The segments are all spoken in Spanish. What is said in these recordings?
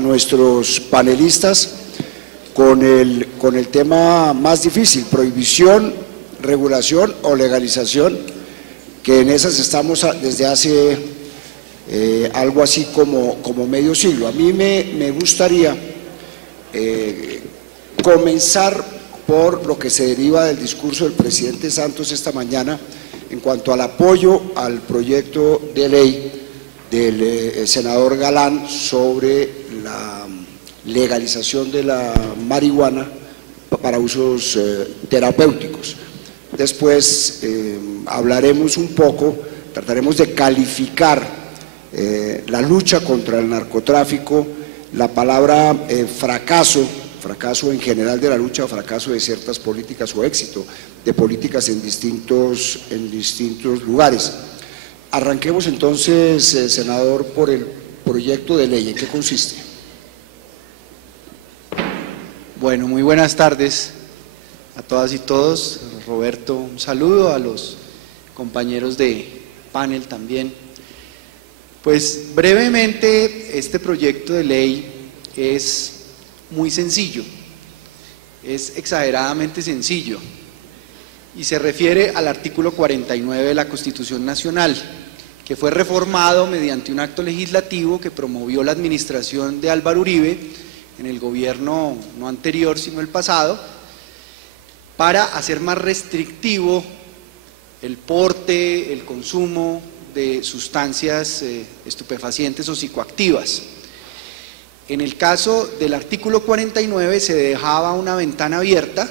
nuestros panelistas con el tema más difícil, prohibición, regulación o legalización, que en esas estamos desde hace algo así como medio siglo. A mí me gustaría comenzar por lo que se deriva del discurso del presidente Santos esta mañana en cuanto al apoyo al proyecto de ley del senador Galán sobre la legalización de la marihuana para usos terapéuticos. Después hablaremos un poco, trataremos de calificar la lucha contra el narcotráfico, la palabra fracaso en general de la lucha, fracaso de ciertas políticas o éxito de políticas en distintos lugares. Arranquemos entonces, senador, por el proyecto de ley. ¿En qué consiste? Bueno, muy buenas tardes a todas y todos. Roberto, un saludo a los compañeros de panel también. Pues brevemente, este proyecto de ley es muy sencillo, es exageradamente sencillo y se refiere al artículo 49 de la Constitución Nacional, que fue reformado mediante un acto legislativo que promovió la administración de Álvaro Uribe en el gobierno no anterior sino el pasado, para hacer más restrictivo el porte, el consumo de sustancias estupefacientes o psicoactivas. En el caso del artículo 49 se dejaba una ventana abierta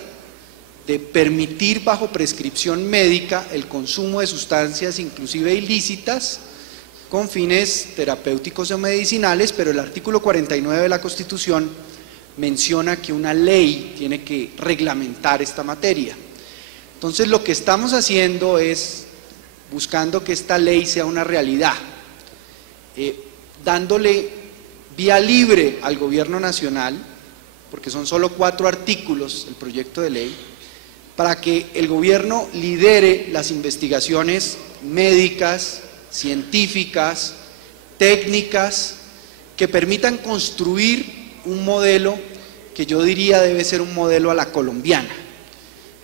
de permitir bajo prescripción médica el consumo de sustancias inclusive ilícitas con fines terapéuticos o medicinales, pero el artículo 49 de la Constitución menciona que una ley tiene que reglamentar esta materia. Entonces lo que estamos haciendo es buscando que esta ley sea una realidad, dándole vía libre al gobierno nacional, porque son solo 4 artículos el proyecto de ley, para que el gobierno lidere las investigaciones médicas, científicas, técnicas, que permitan construir un modelo que yo diría debe ser un modelo a la colombiana.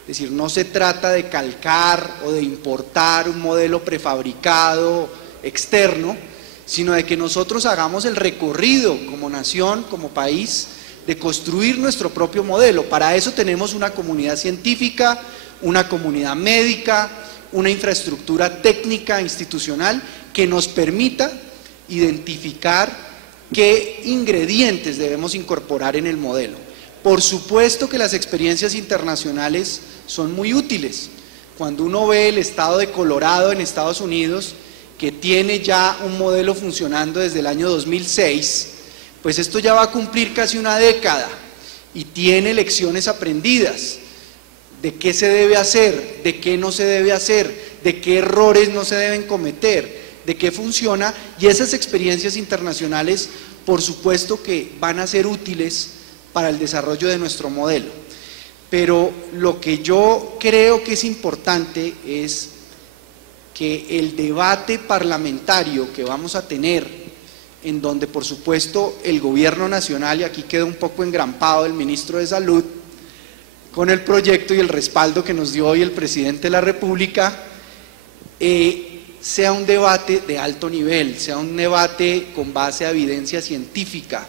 Es decir, no se trata de calcar o de importar un modelo prefabricado externo, sino de que nosotros hagamos el recorrido como nación, como país, de construir nuestro propio modelo. Para eso tenemos una comunidad científica, una comunidad médica, una infraestructura técnica institucional que nos permita identificar qué ingredientes debemos incorporar en el modelo. Por supuesto que las experiencias internacionales son muy útiles. Cuando uno ve el estado de Colorado en Estados Unidos, que tiene ya un modelo funcionando desde el año 2006, pues esto ya va a cumplir casi una década y tiene lecciones aprendidas de qué se debe hacer, de qué no se debe hacer, de qué errores no se deben cometer, de qué funciona, y esas experiencias internacionales por supuesto que van a ser útiles para el desarrollo de nuestro modelo. Pero lo que yo creo que es importante es que el debate parlamentario que vamos a tener, en donde por supuesto el gobierno nacional, y aquí queda un poco engrampado el ministro de Salud, con el proyecto y el respaldo que nos dio hoy el presidente de la República, sea un debate de alto nivel, sea un debate con base a evidencia científica,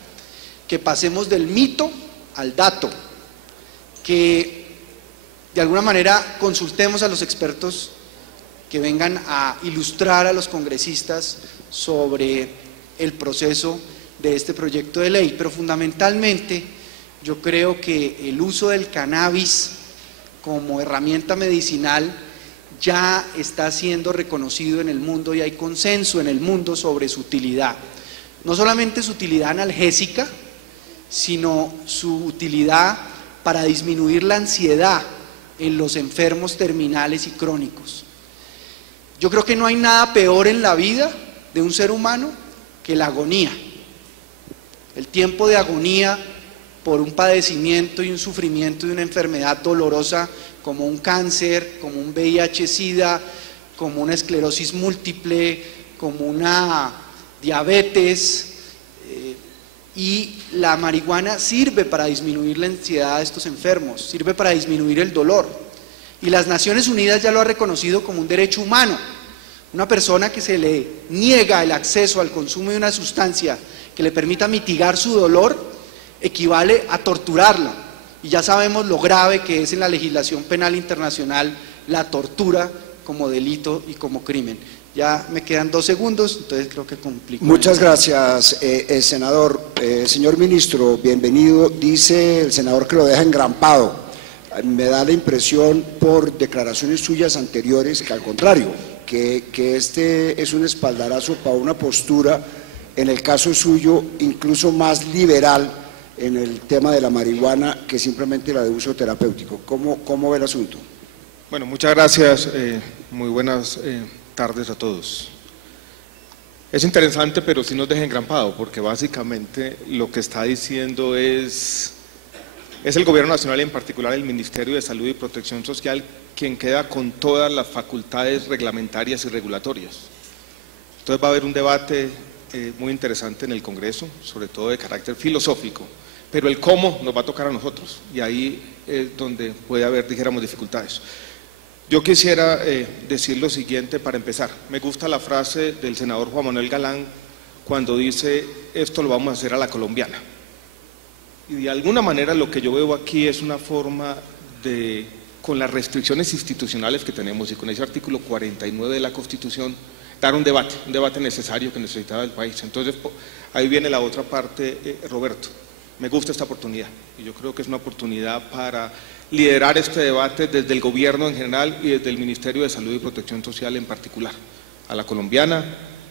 que pasemos del mito al dato, que de alguna manera consultemos a los expertos que vengan a ilustrar a los congresistas sobre el proceso de este proyecto de ley. Pero fundamentalmente yo creo que el uso del cannabis como herramienta medicinal ya está siendo reconocido en el mundo y hay consenso en el mundo sobre su utilidad. No solamente su utilidad analgésica, sino su utilidad para disminuir la ansiedad en los enfermos terminales y crónicos. Yo creo que no hay nada peor en la vida de un ser humano que la agonía. El tiempo de agonía por un padecimiento y un sufrimiento de una enfermedad dolorosa como un cáncer, como un VIH-Sida, como una esclerosis múltiple, como una diabetes, y la marihuana sirve para disminuir la ansiedad de estos enfermos, sirve para disminuir el dolor. Y las Naciones Unidas ya lo ha reconocido como un derecho humano. Una persona que se le niega el acceso al consumo de una sustancia que le permita mitigar su dolor, equivale a torturarla. Y ya sabemos lo grave que es en la legislación penal internacional la tortura como delito y como crimen. Ya me quedan 2 segundos, entonces creo que complico. Muchas gracias, senador. Señor ministro, bienvenido. Dice el senador que lo deja engrampado. Me da la impresión por declaraciones suyas anteriores que al contrario, que este es un espaldarazo para una postura, en el caso suyo, incluso más liberal en el tema de la marihuana que simplemente la de uso terapéutico. ¿Cómo ve el asunto? Bueno, muchas gracias. Muy buenas tardes a todos. Es interesante, pero sí nos deja engrampado, porque básicamente lo que está diciendo es el Gobierno Nacional y en particular el Ministerio de Salud y Protección Social quien queda con todas las facultades reglamentarias y regulatorias. Entonces va a haber un debate muy interesante en el Congreso, sobre todo de carácter filosófico, pero el cómo nos va a tocar a nosotros, y ahí es donde puede haber, dijéramos, dificultades. Yo quisiera decir lo siguiente para empezar. Me gusta la frase del senador Juan Manuel Galán cuando dice: esto lo vamos a hacer a la colombiana. Y de alguna manera lo que yo veo aquí es una forma de, con las restricciones institucionales que tenemos y con ese artículo 49 de la Constitución, dar un debate necesario que necesitaba el país. Entonces, ahí viene la otra parte, Roberto. Me gusta esta oportunidad y yo creo que es una oportunidad para liderar este debate desde el gobierno en general y desde el Ministerio de Salud y Protección Social en particular, a la colombiana,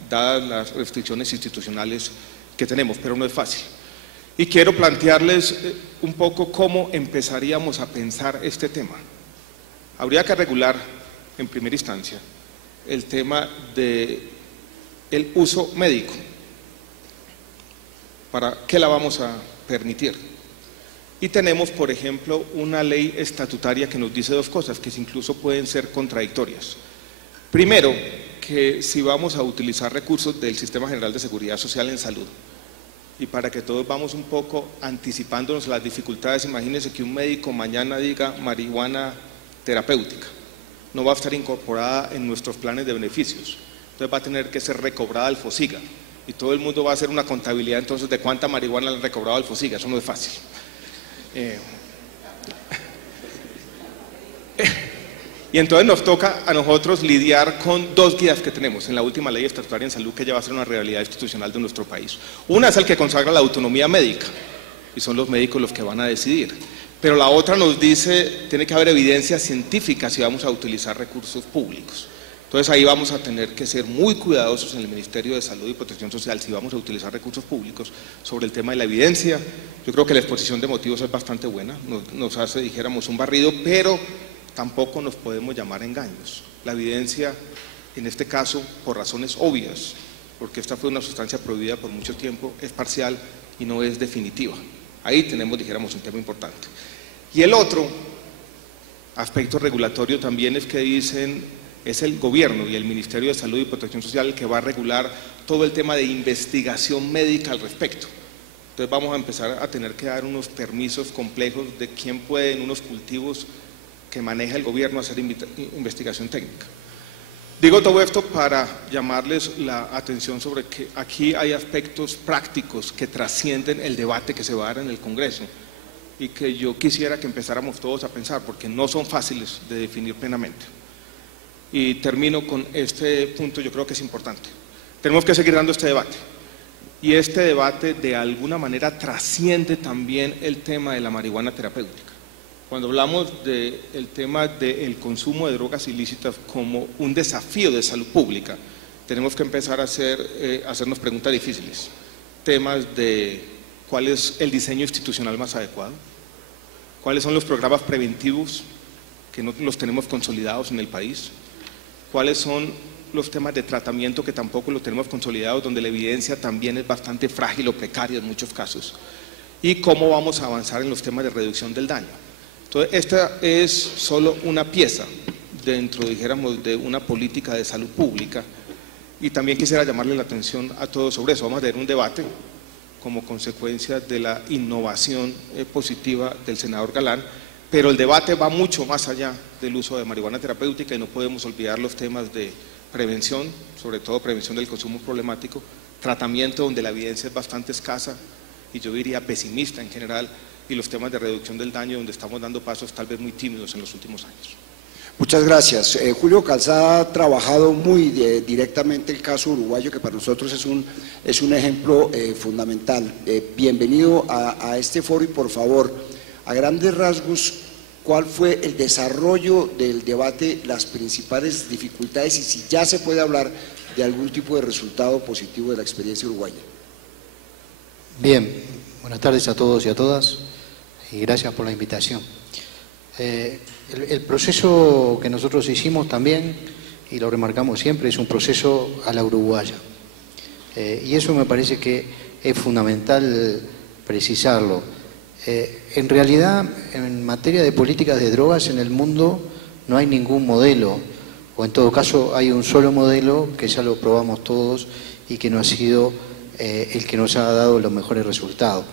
dadas las restricciones institucionales que tenemos, pero no es fácil. Y quiero plantearles un poco cómo empezaríamos a pensar este tema. Habría que regular, en primera instancia, el tema del uso médico. ¿Para qué la vamos a permitir? Y tenemos, por ejemplo, una ley estatutaria que nos dice 2 cosas, que incluso pueden ser contradictorias. Primero, que si vamos a utilizar recursos del Sistema General de Seguridad Social en salud, y para que todos vamos un poco anticipándonos las dificultades, imagínense que un médico mañana diga marihuana terapéutica, no va a estar incorporada en nuestros planes de beneficios, entonces va a tener que ser recobrada al FOSIGA, y todo el mundo va a hacer una contabilidad entonces de cuánta marihuana le han recobrado al FOSIGA, eso no es fácil. Y entonces nos toca a nosotros lidiar con 2 guías que tenemos en la última ley estatutaria en salud, que ya va a ser una realidad institucional de nuestro país. Una es el que consagra la autonomía médica, y son los médicos los que van a decidir. Pero la otra nos dice, tiene que haber evidencia científica si vamos a utilizar recursos públicos. Entonces ahí vamos a tener que ser muy cuidadosos en el Ministerio de Salud y Protección Social si vamos a utilizar recursos públicos sobre el tema de la evidencia. Yo creo que la exposición de motivos es bastante buena, nos hace, dijéramos, un barrido, pero tampoco nos podemos llamar engaños. La evidencia, en este caso, por razones obvias, porque esta fue una sustancia prohibida por mucho tiempo, es parcial y no es definitiva. Ahí tenemos, dijéramos, un tema importante. Y el otro aspecto regulatorio también es que dicen, es el gobierno y el Ministerio de Salud y Protección Social el que va a regular todo el tema de investigación médica al respecto. Entonces vamos a empezar a tener que dar unos permisos complejos de quién puede en unos cultivos que maneja el gobierno hacer investigación técnica. Digo todo esto para llamarles la atención sobre que aquí hay aspectos prácticos que trascienden el debate que se va a dar en el Congreso y que yo quisiera que empezáramos todos a pensar, porque no son fáciles de definir plenamente. Y termino con este punto, yo creo que es importante. Tenemos que seguir dando este debate. Y este debate de alguna manera trasciende también el tema de la marihuana terapéutica. Cuando hablamos del tema del consumo de drogas ilícitas como un desafío de salud pública, tenemos que empezar a hacernos preguntas difíciles. Temas de cuál es el diseño institucional más adecuado, cuáles son los programas preventivos que no los tenemos consolidados en el país, cuáles son los temas de tratamiento que tampoco los tenemos consolidados, donde la evidencia también es bastante frágil o precaria en muchos casos, y cómo vamos a avanzar en los temas de reducción del daño. Entonces, esta es solo una pieza dentro, dijéramos, de una política de salud pública, y también quisiera llamarle la atención a todos sobre eso. Vamos a tener un debate como consecuencia de la innovación positiva del senador Galán, pero el debate va mucho más allá del uso de marihuana terapéutica y no podemos olvidar los temas de prevención, sobre todo prevención del consumo problemático, tratamiento donde la evidencia es bastante escasa y yo diría pesimista en general, y los temas de reducción del daño donde estamos dando pasos tal vez muy tímidos en los últimos años. Muchas gracias. Julio Calzada ha trabajado muy directamente el caso uruguayo, que para nosotros es un ejemplo fundamental. Bienvenido a este foro y por favor, a grandes rasgos, ¿cuál fue el desarrollo del debate, las principales dificultades y si ya se puede hablar de algún tipo de resultado positivo de la experiencia uruguaya? Bien, buenas tardes a todos y a todas y gracias por la invitación. El proceso que nosotros hicimos también, y lo remarcamos siempre, es un proceso a la uruguaya. Y eso me parece que es fundamental precisarlo. En realidad, en materia de políticas de drogas en el mundo no hay ningún modelo, o en todo caso hay un solo modelo que ya lo probamos todos y que no ha sido el que nos ha dado los mejores resultados.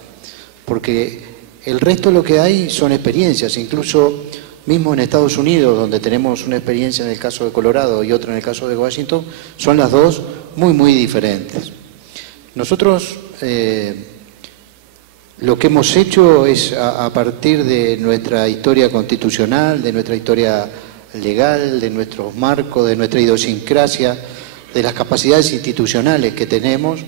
Porque el resto lo que hay son experiencias, incluso mismo en Estados Unidos, donde tenemos una experiencia en el caso de Colorado y otra en el caso de Washington, son las dos muy diferentes. Nosotros lo que hemos hecho es, a partir de nuestra historia constitucional, de nuestra historia legal, de nuestros marcos, de nuestra idiosincrasia, de las capacidades institucionales que tenemos,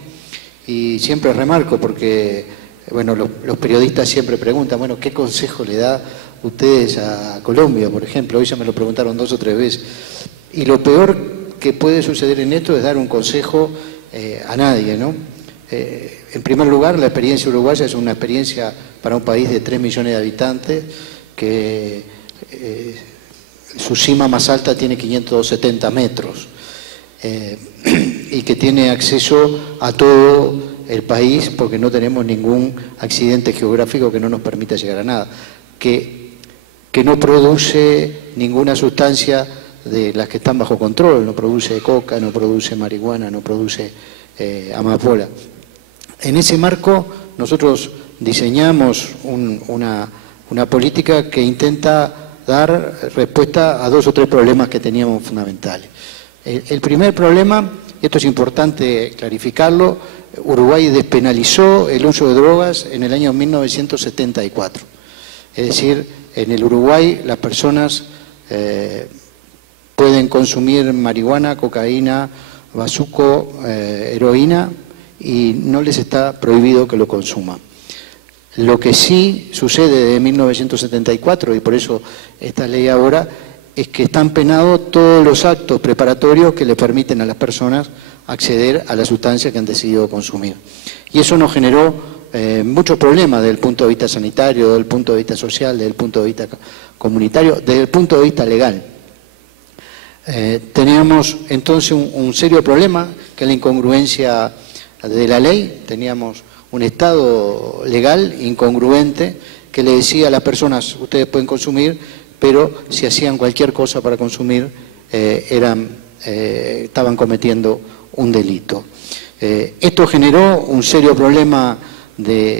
y siempre remarco porque bueno, los periodistas siempre preguntan, bueno, ¿qué consejo le da ustedes a Colombia, por ejemplo? Hoy ya me lo preguntaron 2 o 3 veces. Y lo peor que puede suceder en esto es dar un consejo a nadie, ¿no? En primer lugar, la experiencia uruguaya es una experiencia para un país de 3 millones de habitantes, que su cima más alta tiene 570 metros, y que tiene acceso a todo el país porque no tenemos ningún accidente geográfico que no nos permita llegar a nada, que no produce ninguna sustancia de las que están bajo control, no produce coca, no produce marihuana, no produce amapola. En ese marco nosotros diseñamos una política que intenta dar respuesta a 2 o 3 problemas que teníamos fundamentales. El primer problema, y esto es importante clarificarlo, Uruguay despenalizó el uso de drogas en el año 1974. Es decir, en el Uruguay las personas pueden consumir marihuana, cocaína, bazuco, heroína y no les está prohibido que lo consuman. Lo que sí sucede desde 1974, y por eso esta ley ahora, es que están penados todos los actos preparatorios que le permiten a las personas acceder a la sustancia que han decidido consumir. Y eso nos generó muchos problemas desde el punto de vista sanitario, desde el punto de vista social, desde el punto de vista comunitario, desde el punto de vista legal. Teníamos entonces un serio problema, que es la incongruencia de la ley. Teníamos un Estado legal incongruente que le decía a las personas, ustedes pueden consumir, pero si hacían cualquier cosa para consumir, estaban cometiendo un delito. Esto generó un serio problema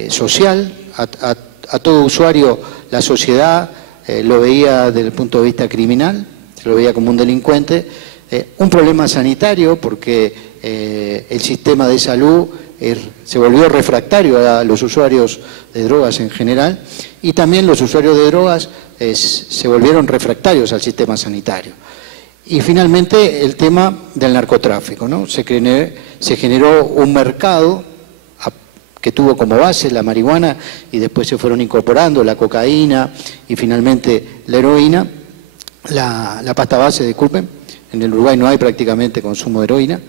social. A todo usuario, la sociedad lo veía desde el punto de vista criminal, se lo veía como un delincuente. Un problema sanitario, porque el sistema de salud se volvió refractario a los usuarios de drogas en general, y también los usuarios de drogas se volvieron refractarios al sistema sanitario. Y finalmente el tema del narcotráfico, ¿no? Se generó un mercado que tuvo como base la marihuana y después se fueron incorporando la cocaína y finalmente la heroína, la pasta base, disculpen, en el Uruguay no hay prácticamente consumo de heroína.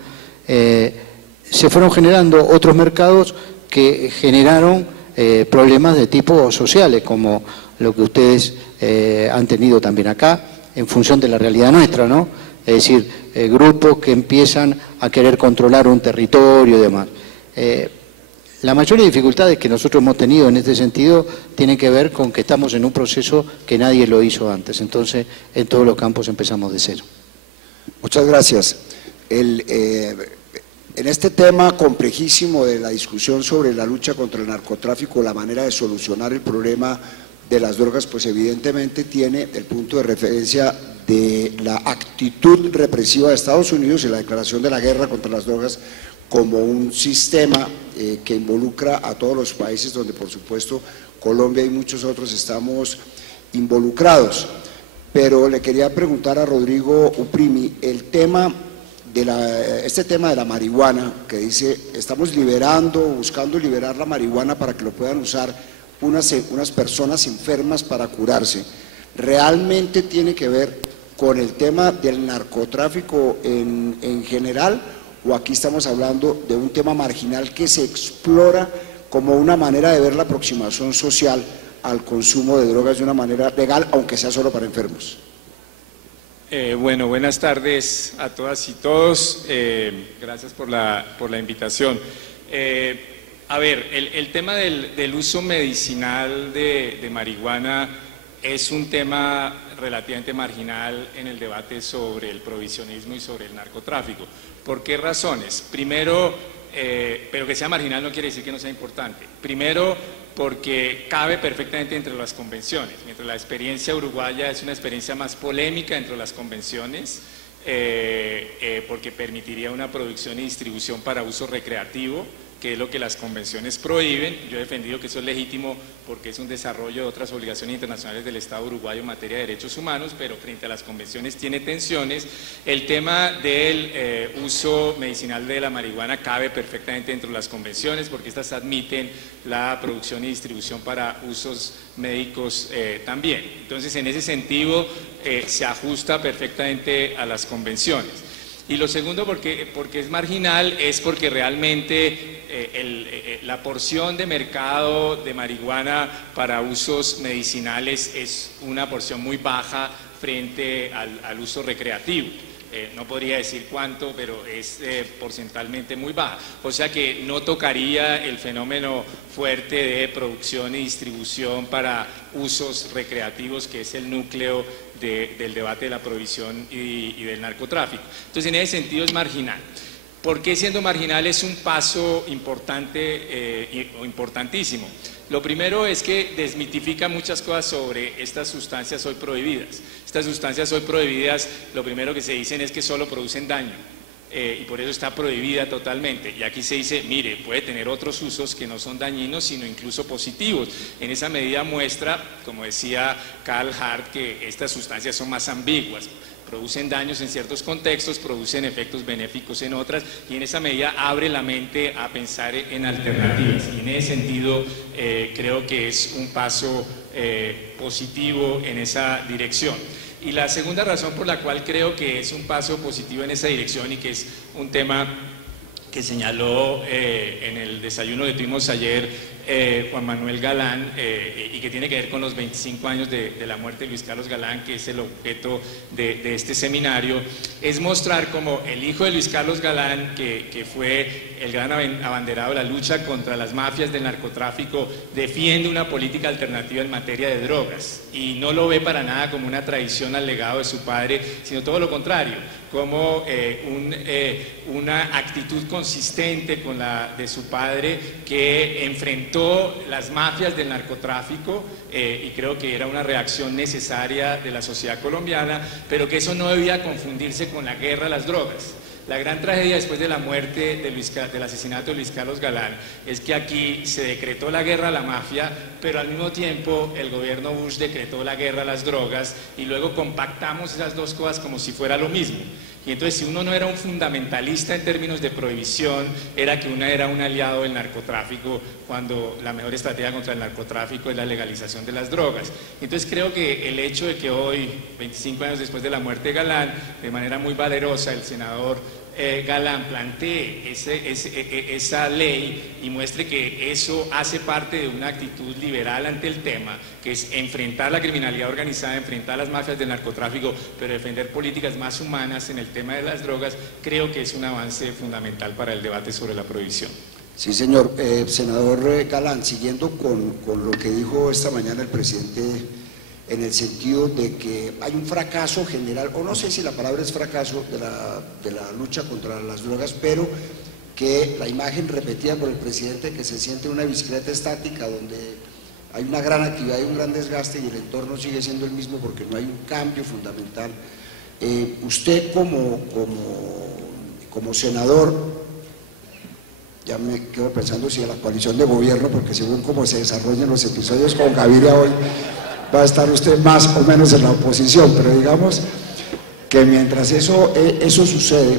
Se fueron generando otros mercados que generaron problemas de tipo sociales, como lo que ustedes han tenido también acá, en función de la realidad nuestra, ¿no? Es decir, grupos que empiezan a querer controlar un territorio y demás. La mayor dificultad que nosotros hemos tenido en este sentido tiene que ver con que estamos en un proceso que nadie lo hizo antes, entonces en todos los campos empezamos de cero. Muchas gracias. en este tema complejísimo de la discusión sobre la lucha contra el narcotráfico, la manera de solucionar el problema de las drogas, pues evidentemente tiene el punto de referencia de la actitud represiva de Estados Unidos y la declaración de la guerra contra las drogas como un sistema que involucra a todos los países donde por supuesto Colombia y muchos otros estamos involucrados. Pero le quería preguntar a Rodrigo Uprimi este tema de la marihuana, que dice, estamos buscando liberar la marihuana para que lo puedan usar unas personas enfermas para curarse. ¿Realmente tiene que ver con el tema del narcotráfico en general, o aquí estamos hablando de un tema marginal que se explora como una manera de ver la aproximación social al consumo de drogas de una manera legal, aunque sea solo para enfermos? Bueno, buenas tardes a todas y todos, gracias por la invitación. A ver, el tema del uso medicinal de marihuana es un tema relativamente marginal en el debate sobre el prohibicionismo y sobre el narcotráfico. ¿Por qué razones? Primero, pero que sea marginal no quiere decir que no sea importante. Primero, porque cabe perfectamente entre las convenciones, mientras la experiencia uruguaya es una experiencia más polémica dentro de las convenciones, porque permitiría una producción y distribución para uso recreativo, que es lo que las convenciones prohíben. Yo he defendido que eso es legítimo porque es un desarrollo de otras obligaciones internacionales del Estado uruguayo en materia de derechos humanos, pero frente a las convenciones tiene tensiones. El tema del uso medicinal de la marihuana cabe perfectamente dentro de las convenciones porque estas admiten la producción y distribución para usos médicos también. Entonces, en ese sentido, se ajusta perfectamente a las convenciones. Y lo segundo, porque es marginal, es porque realmente la porción de mercado de marihuana para usos medicinales es una porción muy baja frente al uso recreativo. No podría decir cuánto, pero es porcentualmente muy baja. O sea que no tocaría el fenómeno fuerte de producción y distribución para usos recreativos, que es el núcleo del debate de la prohibición y del narcotráfico. Entonces, en ese sentido es marginal. ¿Por qué siendo marginal es un paso importante o importantísimo? Lo primero es que desmitifica muchas cosas sobre estas sustancias hoy prohibidas. Estas sustancias hoy prohibidas, lo primero que se dicen es que solo producen daño. Y por eso está prohibida totalmente. Y aquí se dice, mire, puede tener otros usos que no son dañinos, sino incluso positivos. En esa medida muestra, como decía Carl Hart, que estas sustancias son más ambiguas. Producen daños en ciertos contextos, producen efectos benéficos en otras, y en esa medida abre la mente a pensar en alternativas. Y en ese sentido creo que es un paso positivo en esa dirección. Y la segunda razón por la cual creo que es un paso positivo en esa dirección, y que es un tema que señaló en el desayuno que tuvimos ayer Juan Manuel Galán, y que tiene que ver con los 25 años de la muerte de Luis Carlos Galán, que es el objeto de este seminario, es mostrar cómo el hijo de Luis Carlos Galán, que fue el gran abanderado de la lucha contra las mafias del narcotráfico, defiende una política alternativa en materia de drogas y no lo ve para nada como una traición al legado de su padre, sino todo lo contrario, como una actitud consistente con la de su padre, que enfrentó las mafias del narcotráfico, y creo que era una reacción necesaria de la sociedad colombiana, pero que eso no debía confundirse con la guerra a las drogas. La gran tragedia después de la muerte del asesinato de Luis Carlos Galán es que aquí se decretó la guerra a la mafia, pero al mismo tiempo el gobierno Bush decretó la guerra a las drogas, y luego compactamos esas dos cosas como si fuera lo mismo. Y entonces, si uno no era un fundamentalista en términos de prohibición, era que uno era un aliado del narcotráfico, cuando la mejor estrategia contra el narcotráfico es la legalización de las drogas. Entonces, creo que el hecho de que hoy, 25 años después de la muerte de Galán, de manera muy valerosa, el senador Galán plantee esa ley y muestre que eso hace parte de una actitud liberal ante el tema, que es enfrentar la criminalidad organizada, enfrentar las mafias del narcotráfico, pero defender políticas más humanas en el tema de las drogas, creo que es un avance fundamental para el debate sobre la prohibición. Sí, señor. Senador Galán, siguiendo con lo que dijo esta mañana el presidente, en el sentido de que hay un fracaso general, o no sé si la palabra es fracaso, de la lucha contra las drogas, pero que la imagen repetida por el presidente que se siente en una bicicleta estática donde hay una gran actividad y un gran desgaste y el entorno sigue siendo el mismo porque no hay un cambio fundamental. Usted como senador, ya me quedo pensando si en la coalición de gobierno, porque según cómo se desarrollan los episodios con Gaviria hoy, va a estar usted más o menos en la oposición, pero digamos que mientras eso sucede,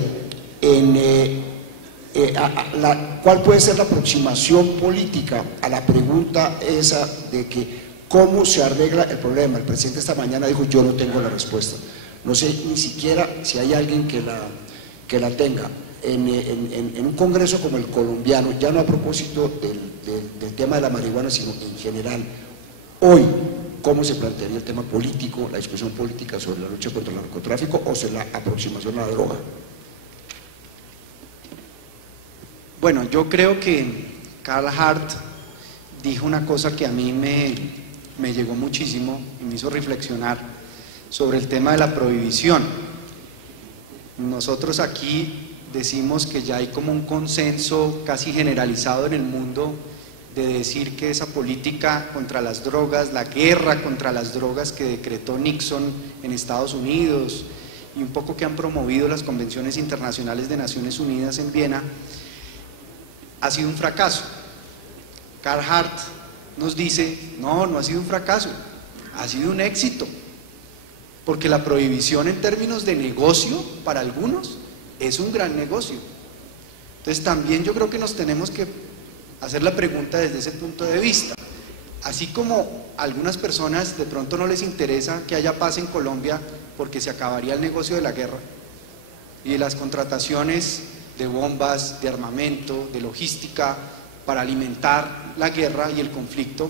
¿cuál puede ser la aproximación política a la pregunta esa de que cómo se arregla el problema? El presidente esta mañana dijo, yo no tengo la respuesta. No sé ni siquiera si hay alguien que la tenga. En un congreso como el colombiano, ya no a propósito del tema de la marihuana, sino en general, hoy, ¿cómo se plantearía el tema político, la discusión política sobre la lucha contra el narcotráfico o sobre la aproximación a la droga? Bueno, yo creo que Carl Hart dijo una cosa que a mí me llegó muchísimo y me hizo reflexionar sobre el tema de la prohibición. Nosotros aquí decimos que ya hay como un consenso casi generalizado en el mundo de decir que esa política contra las drogas, la guerra contra las drogas que decretó Nixon en Estados Unidos y un poco que han promovido las convenciones internacionales de Naciones Unidas en Viena, ha sido un fracaso. Carl Hart nos dice, no, no ha sido un fracaso, ha sido un éxito, porque la prohibición en términos de negocio para algunos es un gran negocio. Entonces también yo creo que nos tenemos que hacer la pregunta desde ese punto de vista. Así como a algunas personas de pronto no les interesa que haya paz en Colombia porque se acabaría el negocio de la guerra y de las contrataciones de bombas, de armamento, de logística para alimentar la guerra y el conflicto,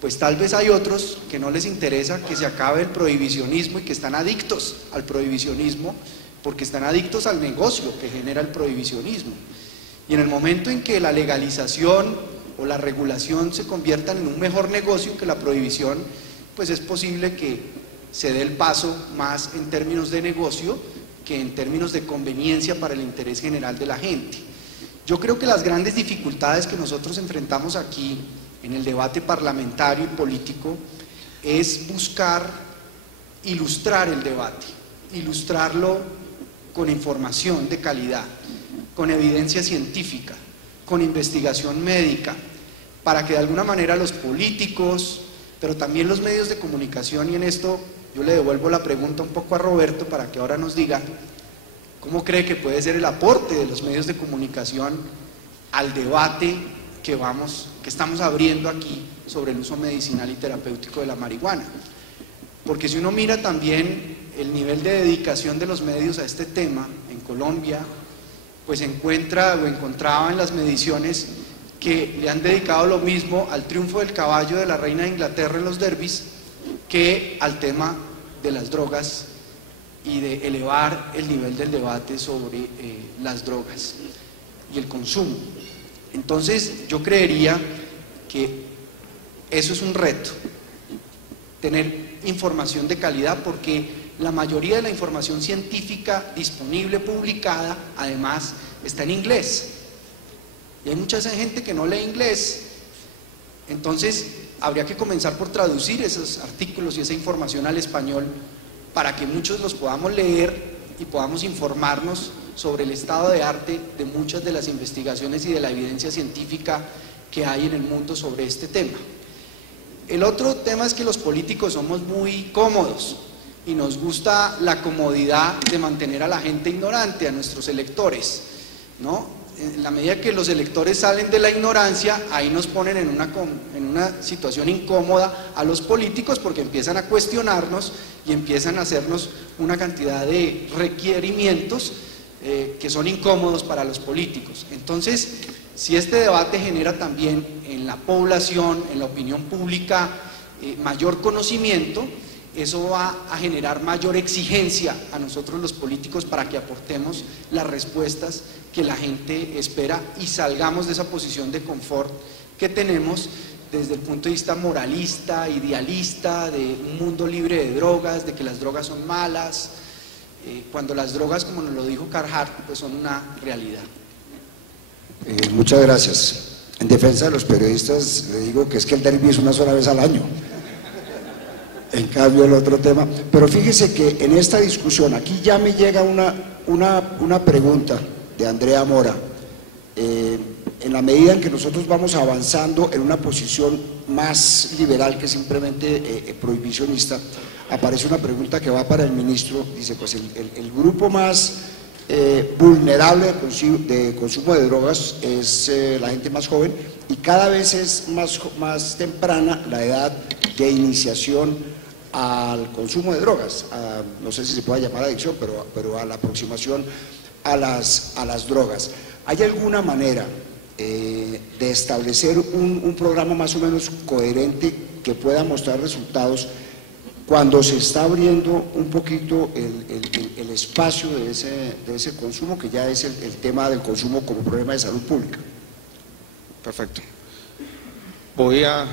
pues tal vez hay otros que no les interesa que se acabe el prohibicionismo y que están adictos al prohibicionismo porque están adictos al negocio que genera el prohibicionismo. Y en el momento en que la legalización o la regulación se conviertan en un mejor negocio que la prohibición, pues es posible que se dé el paso más en términos de negocio que en términos de conveniencia para el interés general de la gente. Yo creo que las grandes dificultades que nosotros enfrentamos aquí en el debate parlamentario y político es buscar ilustrar el debate, ilustrarlo con información de calidad, con evidencia científica, con investigación médica, para que de alguna manera los políticos, pero también los medios de comunicación, y en esto yo le devuelvo la pregunta un poco a Roberto para que ahora nos diga cómo cree que puede ser el aporte de los medios de comunicación al debate que estamos abriendo aquí sobre el uso medicinal y terapéutico de la marihuana. Porque si uno mira también el nivel de dedicación de los medios a este tema en Colombia, pues encontraba en las mediciones que le han dedicado lo mismo al triunfo del caballo de la reina de Inglaterra en los derbis que al tema de las drogas y de elevar el nivel del debate sobre las drogas y el consumo. Entonces yo creería que eso es un reto, tener información de calidad, porque la mayoría de la información científica disponible, publicada, además está en inglés y hay mucha gente que no lee inglés. Entonces habría que comenzar por traducir esos artículos y esa información al español para que muchos los podamos leer y podamos informarnos sobre el estado de arte de muchas de las investigaciones y de la evidencia científica que hay en el mundo sobre este tema. El otro tema es que los políticos somos muy cómodos y nos gusta la comodidad de mantener a la gente ignorante, a nuestros electores, ¿no? En la medida que los electores salen de la ignorancia, ahí nos ponen en una situación incómoda a los políticos porque empiezan a cuestionarnos y empiezan a hacernos una cantidad de requerimientos que son incómodos para los políticos. Entonces, si este debate genera también en la población, en la opinión pública, mayor conocimiento, eso va a generar mayor exigencia a nosotros los políticos para que aportemos las respuestas que la gente espera y salgamos de esa posición de confort que tenemos desde el punto de vista moralista, idealista, de un mundo libre de drogas, de que las drogas son malas, cuando las drogas, como nos lo dijo Carl Hart, pues son una realidad. Muchas gracias. En defensa de los periodistas le digo que es que el derbi es una sola vez al año. En cambio el otro tema, pero fíjese que en esta discusión, aquí ya me llega una pregunta de Andrea Mora. En la medida en que nosotros vamos avanzando en una posición más liberal que simplemente prohibicionista, aparece una pregunta que va para el ministro, dice, pues el grupo más vulnerable de consumo de drogas es la gente más joven, y cada vez es más temprana la edad de iniciación al consumo de drogas, no sé si se puede llamar adicción, pero a la aproximación a las drogas. ¿Hay alguna manera de establecer un programa más o menos coherente que pueda mostrar resultados cuando se está abriendo un poquito el espacio de ese consumo, que ya es el tema del consumo como problema de salud pública? Perfecto. Todavía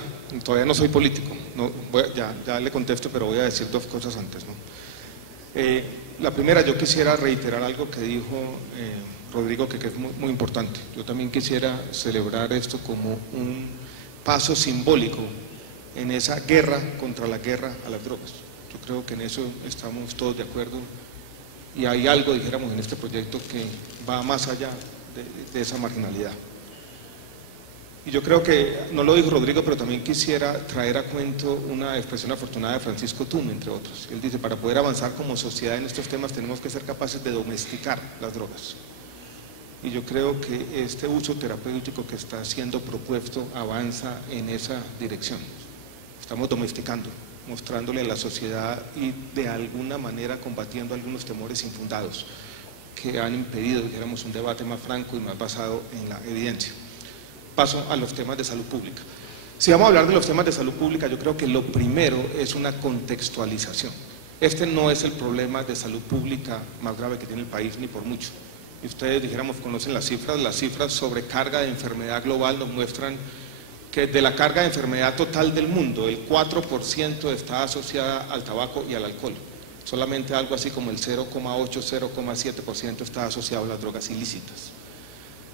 no soy político, ya le contesto, pero voy a decir dos cosas antes, ¿no? La primera, yo quisiera reiterar algo que dijo Rodrigo, que es muy importante. Yo también quisiera celebrar esto como un paso simbólico en esa guerra contra la guerra a las drogas. Yo creo que en eso estamos todos de acuerdo, y hay algo, dijéramos, en este proyecto que va más allá de esa marginalidad. Y yo creo que, no lo dijo Rodrigo, pero también quisiera traer a cuento una expresión afortunada de Francisco Tum, entre otros. Él dice, para poder avanzar como sociedad en estos temas tenemos que ser capaces de domesticar las drogas. Y yo creo que este uso terapéutico que está siendo propuesto avanza en esa dirección. Estamos domesticando, mostrándole a la sociedad y de alguna manera combatiendo algunos temores infundados que han impedido, dijéramos, un debate más franco y más basado en la evidencia. Paso a los temas de salud pública. Si vamos a hablar de los temas de salud pública, yo creo que lo primero es una contextualización. Este no es el problema de salud pública más grave que tiene el país, ni por mucho. Y ustedes, dijéramos, conocen las cifras sobre carga de enfermedad global nos muestran que de la carga de enfermedad total del mundo, el 4% está asociada al tabaco y al alcohol. Solamente algo así como el 0,8-0,7% está asociado a las drogas ilícitas.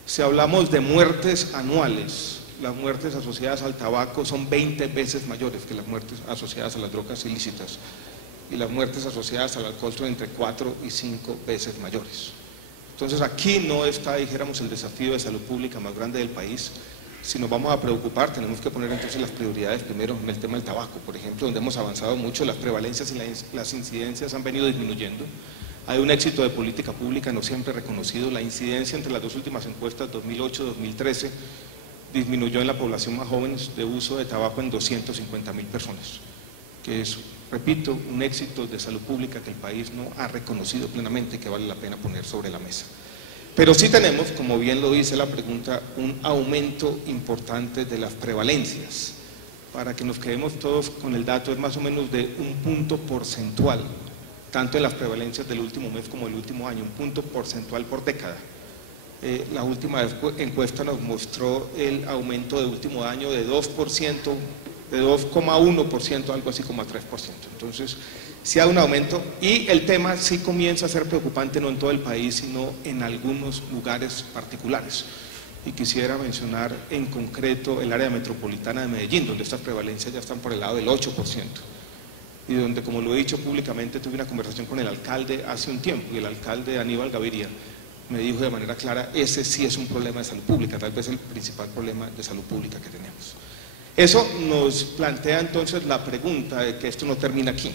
Si hablamos de muertes anuales, las muertes asociadas al tabaco son 20 veces mayores que las muertes asociadas a las drogas ilícitas, y las muertes asociadas al alcohol son entre 4 y 5 veces mayores. Entonces aquí no está, dijéramos, el desafío de salud pública más grande del país. Si nos vamos a preocupar, tenemos que poner entonces las prioridades primero en el tema del tabaco, por ejemplo, donde hemos avanzado mucho, las prevalencias y las incidencias han venido disminuyendo. Hay un éxito de política pública no siempre reconocido. La incidencia entre las dos últimas encuestas, 2008-2013, disminuyó en la población más joven de uso de tabaco en 250.000 personas, que es, repito, un éxito de salud pública que el país no ha reconocido plenamente, que vale la pena poner sobre la mesa. Pero sí tenemos, como bien lo dice la pregunta, un aumento importante de las prevalencias. Para que nos quedemos todos con el dato, es más o menos de un punto porcentual, tanto en las prevalencias del último mes como del último año, un punto porcentual por década. La última encuesta nos mostró el aumento del último año de 2%, de 2,1%, algo así como a 3%. Entonces, sí hay un aumento, y el tema sí comienza a ser preocupante no en todo el país, sino en algunos lugares particulares. Y quisiera mencionar en concreto el área metropolitana de Medellín, donde estas prevalencias ya están por el lado del 8%. Y donde, como lo he dicho públicamente, tuve una conversación con el alcalde hace un tiempo, y el alcalde Aníbal Gaviria me dijo de manera clara, ese sí es un problema de salud pública, tal vez el principal problema de salud pública que tenemos. Eso nos plantea entonces la pregunta de que esto no termina aquí.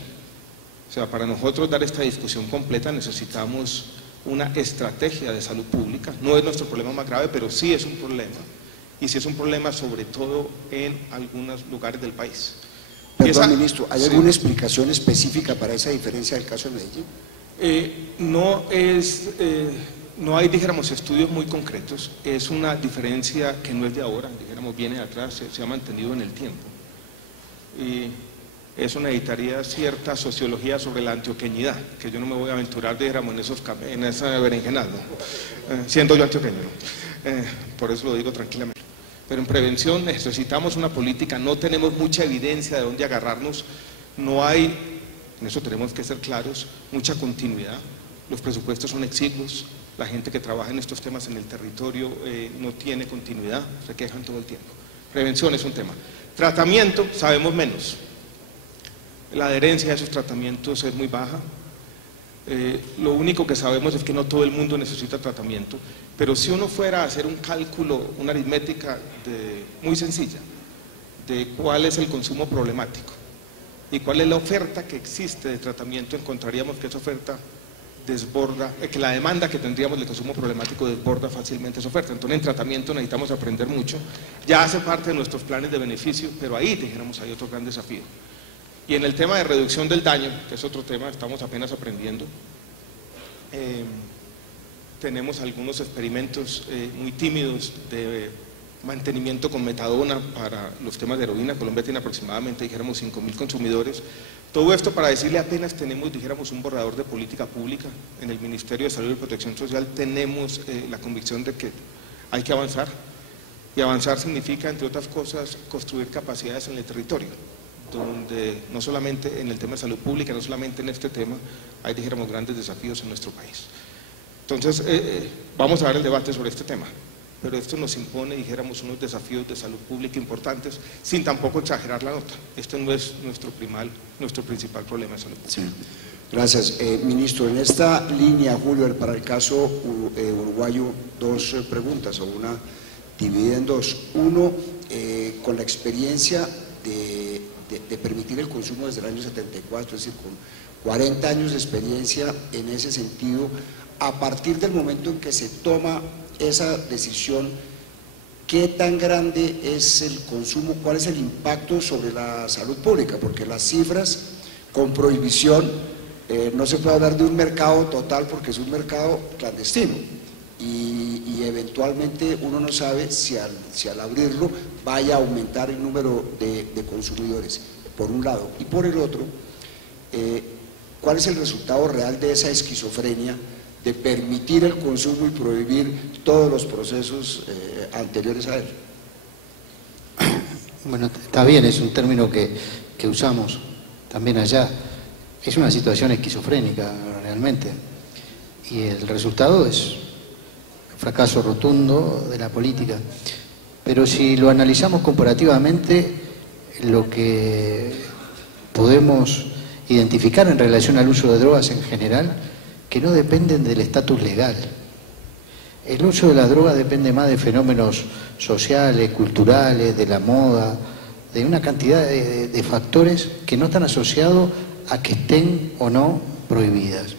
O sea, para nosotros dar esta discusión completa necesitamos una estrategia de salud pública. No es nuestro problema más grave, pero sí es un problema, y sí es un problema sobre todo en algunos lugares del país. Perdón, ministro, ¿hay alguna explicación específica para esa diferencia del caso de Medellín? No hay, dijéramos, estudios muy concretos. Es una diferencia que no es de ahora, dijéramos, viene de atrás, se ha mantenido en el tiempo. Y eso necesitaría cierta sociología sobre la antioqueñidad, que yo no me voy a aventurar, dijéramos, en esa berenjenal, ¿no? Siendo yo antioqueño, ¿no? Por eso lo digo tranquilamente. Pero en prevención necesitamos una política, no tenemos mucha evidencia de dónde agarrarnos, no hay, en eso tenemos que ser claros, mucha continuidad, los presupuestos son exiguos, La gente que trabaja en estos temas en el territorio no tiene continuidad, se quejan todo el tiempo. Prevención es un tema. Tratamiento, sabemos menos. La adherencia a esos tratamientos es muy baja. Lo único que sabemos es que no todo el mundo necesita tratamiento, pero si uno fuera a hacer un cálculo, una aritmética muy sencilla, de cuál es el consumo problemático y cuál es la oferta que existe de tratamiento, encontraríamos que esa oferta desborda, que la demanda que tendríamos del consumo problemático desborda fácilmente esa oferta. Entonces en tratamiento necesitamos aprender mucho, ya hace parte de nuestros planes de beneficio, pero ahí, dijéramos, hay otro gran desafío. Y en el tema de reducción del daño, que es otro tema, estamos apenas aprendiendo, tenemos algunos experimentos muy tímidos de mantenimiento con metadona para los temas de heroína. Colombia tiene aproximadamente, dijéramos, 5.000 consumidores. Todo esto para decirle, apenas tenemos, dijéramos, un borrador de política pública. En el Ministerio de Salud y Protección Social tenemos la convicción de que hay que avanzar, y avanzar significa, entre otras cosas, construir capacidades en el territorio, donde no solamente en el tema de salud pública, no solamente en este tema, hay, dijéramos, grandes desafíos en nuestro país. Entonces, vamos a dar el debate sobre este tema, pero esto nos impone, dijéramos, unos desafíos de salud pública importantes, sin tampoco exagerar la nota. Este no es nuestro principal problema de salud pública. Sí. Gracias. Ministro, en esta línea, Julio, para el caso uruguayo, dos preguntas, o una dividida en dos. Uno, con la experiencia de permitir el consumo desde el año 74, es decir, con 40 años de experiencia en ese sentido, a partir del momento en que se toma esa decisión, ¿qué tan grande es el consumo? ¿Cuál es el impacto sobre la salud pública? Porque las cifras con prohibición, no se puede hablar de un mercado total porque es un mercado clandestino y eventualmente uno no sabe si al abrirlo vaya a aumentar el número de consumidores, por un lado. Y por el otro, ¿cuál es el resultado real de esa esquizofrenia de permitir el consumo y prohibir todos los procesos anteriores a él? Bueno, está bien, es un término que usamos también allá. Es una situación esquizofrénica realmente, y el resultado es un fracaso rotundo de la política. Pero si lo analizamos comparativamente, lo que podemos identificar en relación al uso de drogas en general, que no dependen del estatus legal. El uso de las drogas depende más de fenómenos sociales, culturales, de la moda, de una cantidad de factores que no están asociados a que estén o no prohibidas,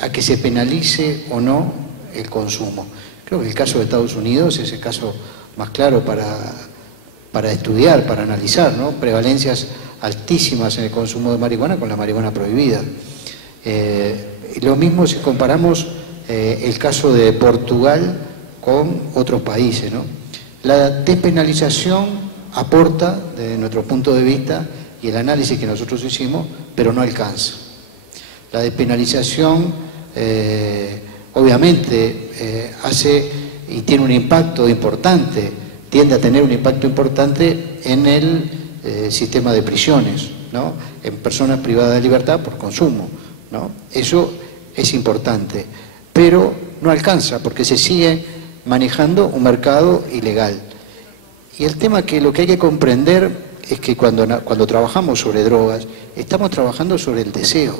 a que se penalice o no el consumo. Creo que el caso de Estados Unidos es el caso más claro para estudiar, para analizar, ¿no? Prevalencias altísimas en el consumo de marihuana con la marihuana prohibida. Lo mismo si comparamos el caso de Portugal con otros países, ¿no? La despenalización aporta, desde nuestro punto de vista, y el análisis que nosotros hicimos, pero no alcanza. La despenalización obviamente hace y tiene un impacto importante, tiende a tener un impacto importante en el sistema de prisiones, ¿no? En personas privadas de libertad por consumo, ¿no? Eso es importante, pero no alcanza porque se sigue manejando un mercado ilegal. Y el tema que lo que hay que comprender es que cuando trabajamos sobre drogas, estamos trabajando sobre el deseo,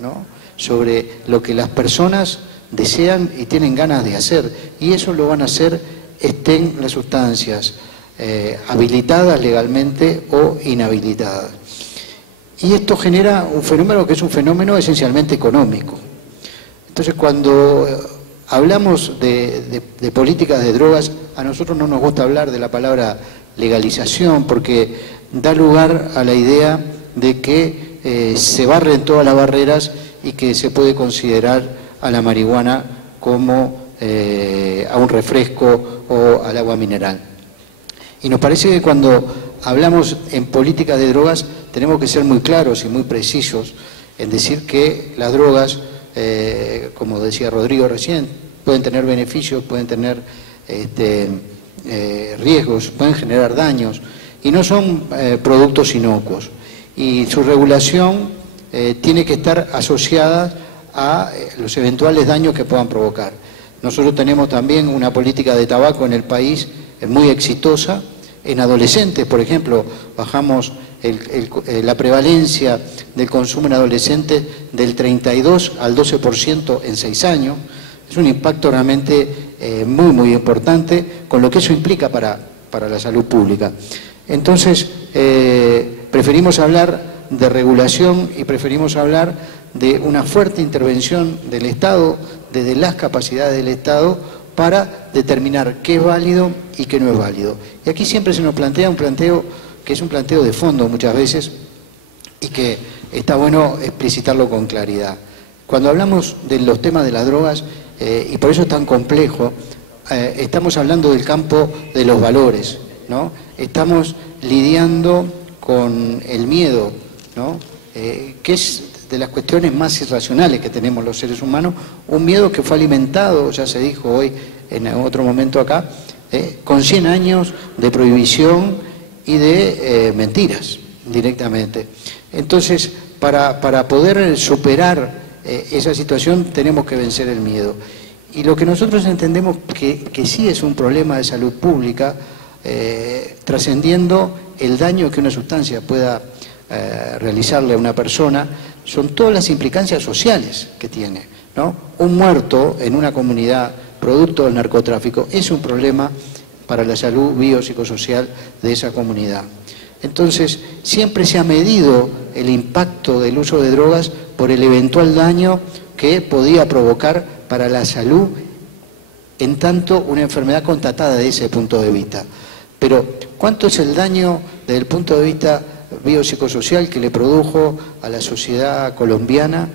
¿no? Sobre lo que las personas desean y tienen ganas de hacer, y eso lo van a hacer estén las sustancias habilitadas legalmente o inhabilitadas. Y esto genera un fenómeno que es un fenómeno esencialmente económico. Entonces, cuando hablamos de políticas de drogas, a nosotros no nos gusta hablar de la palabra legalización porque da lugar a la idea de que se barren todas las barreras y que se puede considerar a la marihuana como a un refresco o al agua mineral. Y nos parece que cuando hablamos en políticas de drogas tenemos que ser muy claros y muy precisos en decir que las drogas, como decía Rodrigo recién, pueden tener beneficios, pueden tener riesgos, pueden generar daños y no son productos inocuos. Y su regulación tiene que estar asociada a los eventuales daños que puedan provocar. Nosotros tenemos también una política de tabaco en el país muy exitosa. En adolescentes, por ejemplo, bajamos la prevalencia del consumo en adolescentes del 32 al 12% en 6 años. Es un impacto realmente muy importante, con lo que eso implica para la salud pública. Entonces, preferimos hablar de regulación y preferimos hablar de una fuerte intervención del Estado, desde las capacidades del Estado, para determinar qué es válido y qué no es válido. Y aquí siempre se nos plantea un planteo que es un planteo de fondo muchas veces y que está bueno explicitarlo con claridad. Cuando hablamos de los temas de las drogas, y por eso es tan complejo, estamos hablando del campo de los valores, ¿no? Estamos lidiando con el miedo, ¿no? Que es de las cuestiones más irracionales que tenemos los seres humanos, un miedo que fue alimentado, ya se dijo hoy en otro momento acá, con 100 años de prohibición y de mentiras directamente. Entonces, para poder superar esa situación tenemos que vencer el miedo. Y lo que nosotros entendemos que sí es un problema de salud pública, trascendiendo el daño que una sustancia pueda realizarle a una persona, son todas las implicancias sociales que tiene, ¿no? Un muerto en una comunidad producto del narcotráfico es un problema para la salud biopsicosocial de esa comunidad. Entonces, siempre se ha medido el impacto del uso de drogas por el eventual daño que podía provocar para la salud, en tanto una enfermedad constatada desde ese punto de vista. Pero, ¿cuánto es el daño desde el punto de vista biopsicosocial que le produjo a la sociedad colombiana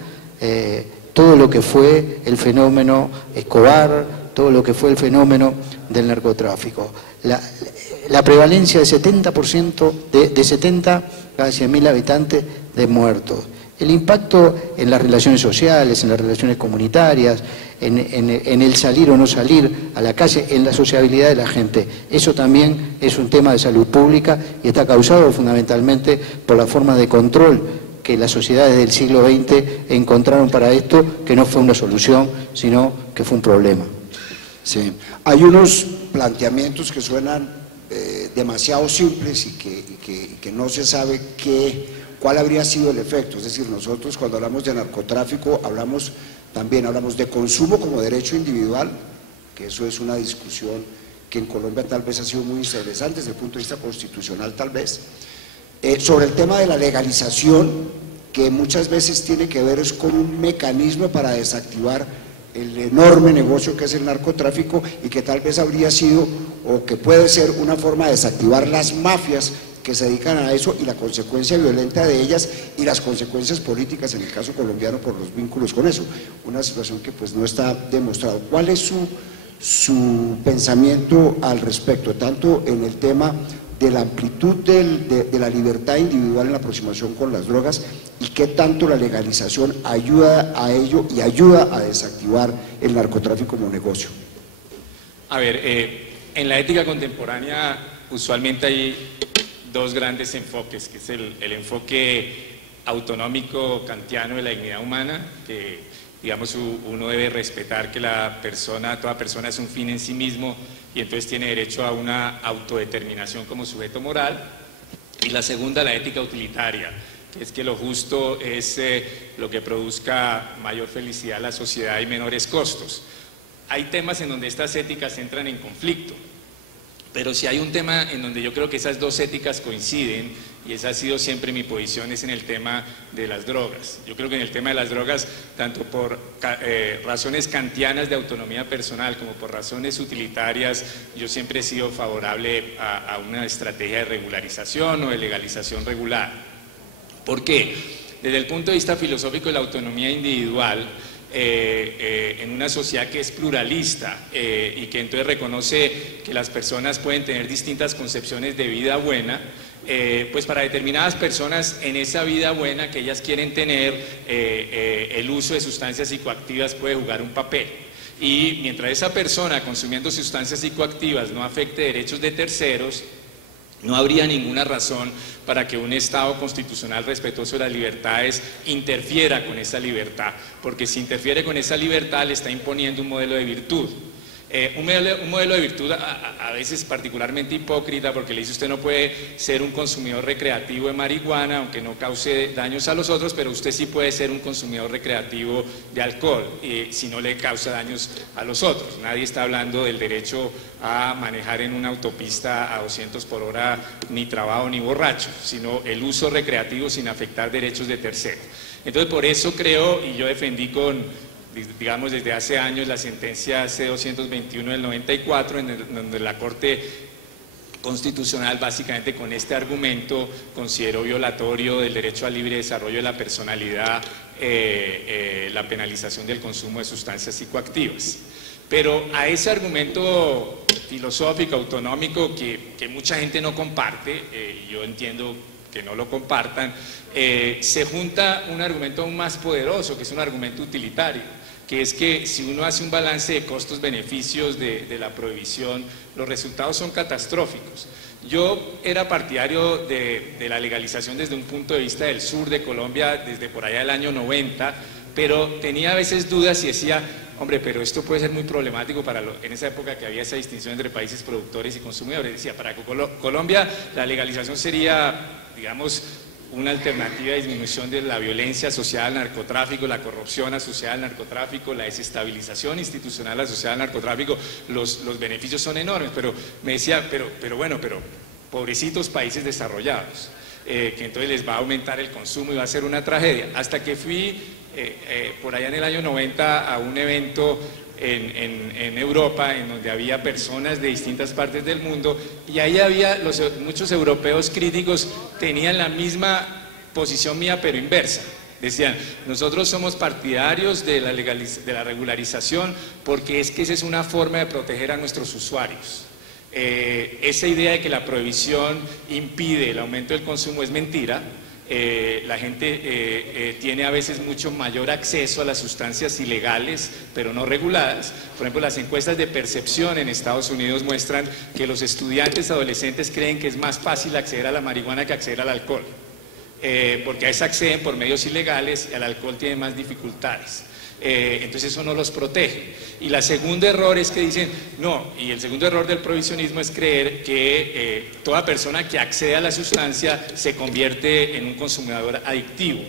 todo lo que fue el fenómeno Escobar, todo lo que fue el fenómeno del narcotráfico? La prevalencia de 70%, de 70 cada 100.000 habitantes de muertos. El impacto en las relaciones sociales, en las relaciones comunitarias, en el salir o no salir a la calle, en la sociabilidad de la gente. Eso también es un tema de salud pública y está causado fundamentalmente por la forma de control que las sociedades del siglo XX encontraron para esto, que no fue una solución, sino que fue un problema. Sí, hay unos planteamientos que suenan demasiado simples y que no se sabe cuál habría sido el efecto. Es decir, nosotros cuando hablamos de narcotráfico también hablamos de consumo como derecho individual, que eso es una discusión que en Colombia tal vez ha sido muy interesante desde el punto de vista constitucional tal vez, sobre el tema de la legalización, que muchas veces tiene que ver es con un mecanismo para desactivar el enorme negocio que es el narcotráfico y que tal vez habría sido o que puede ser una forma de desactivar las mafias que se dedican a eso y la consecuencia violenta de ellas y las consecuencias políticas en el caso colombiano por los vínculos con eso. Una situación que pues no está demostrado. ¿Cuál es su pensamiento al respecto, tanto en el tema de la amplitud de la libertad individual en la aproximación con las drogas y qué tanto la legalización ayuda a ello y ayuda a desactivar el narcotráfico como negocio? A ver, en la ética contemporánea usualmente hay dos grandes enfoques, que es el enfoque autonómico kantiano de la dignidad humana, que digamos uno debe respetar que toda persona es un fin en sí mismo y entonces tiene derecho a una autodeterminación como sujeto moral. Y la segunda, la ética utilitaria, que es que lo justo es lo que produzca mayor felicidad a la sociedad y menores costos. Hay temas en donde estas éticas entran en conflicto, pero si hay un tema en donde yo creo que esas dos éticas coinciden, y esa ha sido siempre mi posición, es en el tema de las drogas. Yo creo que en el tema de las drogas, tanto por razones kantianas de autonomía personal como por razones utilitarias, yo siempre he sido favorable a una estrategia de regularización o de legalización regular. ¿Por qué? Desde el punto de vista filosófico de la autonomía individual, en una sociedad que es pluralista y que entonces reconoce que las personas pueden tener distintas concepciones de vida buena, pues para determinadas personas en esa vida buena que ellas quieren tener, el uso de sustancias psicoactivas puede jugar un papel. Y mientras esa persona consumiendo sustancias psicoactivas no afecte derechos de terceros, No habría ninguna razón para que un Estado constitucional respetuoso de las libertades interfiera con esa libertad, porque si interfiere con esa libertad le está imponiendo un modelo de virtud. Un modelo de virtud a veces particularmente hipócrita, porque le dice usted no puede ser un consumidor recreativo de marihuana aunque no cause daños a los otros, pero usted sí puede ser un consumidor recreativo de alcohol si no le causa daños a los otros. Nadie está hablando del derecho a manejar en una autopista a 200 por hora ni trabado ni borracho, sino el uso recreativo sin afectar derechos de terceros. Entonces por eso creo, y yo defendí digamos desde hace años la sentencia C-221 del 94, donde la Corte Constitucional básicamente con este argumento consideró violatorio del derecho al libre desarrollo de la personalidad la penalización del consumo de sustancias psicoactivas. Pero a ese argumento filosófico, autonómico, que mucha gente no comparte, y yo entiendo que no lo compartan, se junta un argumento aún más poderoso, que es un argumento utilitario, que es que si uno hace un balance de costos-beneficios de la prohibición, los resultados son catastróficos. Yo era partidario de la legalización desde un punto de vista del sur de Colombia, desde por allá del año 90, pero tenía a veces dudas y decía, hombre, pero esto puede ser muy problemático en esa época que había esa distinción entre países productores y consumidores. Decía, para Colombia la legalización sería, digamos, una alternativa de disminución de la violencia asociada al narcotráfico, la corrupción asociada al narcotráfico, la desestabilización institucional asociada al narcotráfico. Los beneficios son enormes, pero me decía, pero pobrecitos países desarrollados, que entonces les va a aumentar el consumo y va a ser una tragedia. Hasta que fui por allá en el año 90 a un evento en Europa, en donde había personas de distintas partes del mundo, y ahí había muchos europeos críticos, tenían la misma posición mía pero inversa. Decían, nosotros somos partidarios de la regularización porque es que esa es una forma de proteger a nuestros usuarios. Esa idea de que la prohibición impide el aumento del consumo es mentira. La gente tiene a veces mucho mayor acceso a las sustancias ilegales, pero no reguladas. Por ejemplo, las encuestas de percepción en Estados Unidos muestran que los estudiantes adolescentes creen que es más fácil acceder a la marihuana que acceder al alcohol, porque a esa acceden por medios ilegales y al alcohol tienen más dificultades. Entonces eso no los protege. Y el segundo error es que dicen, no, y el segundo error del prohibicionismo es creer que toda persona que accede a la sustancia se convierte en un consumidor adictivo,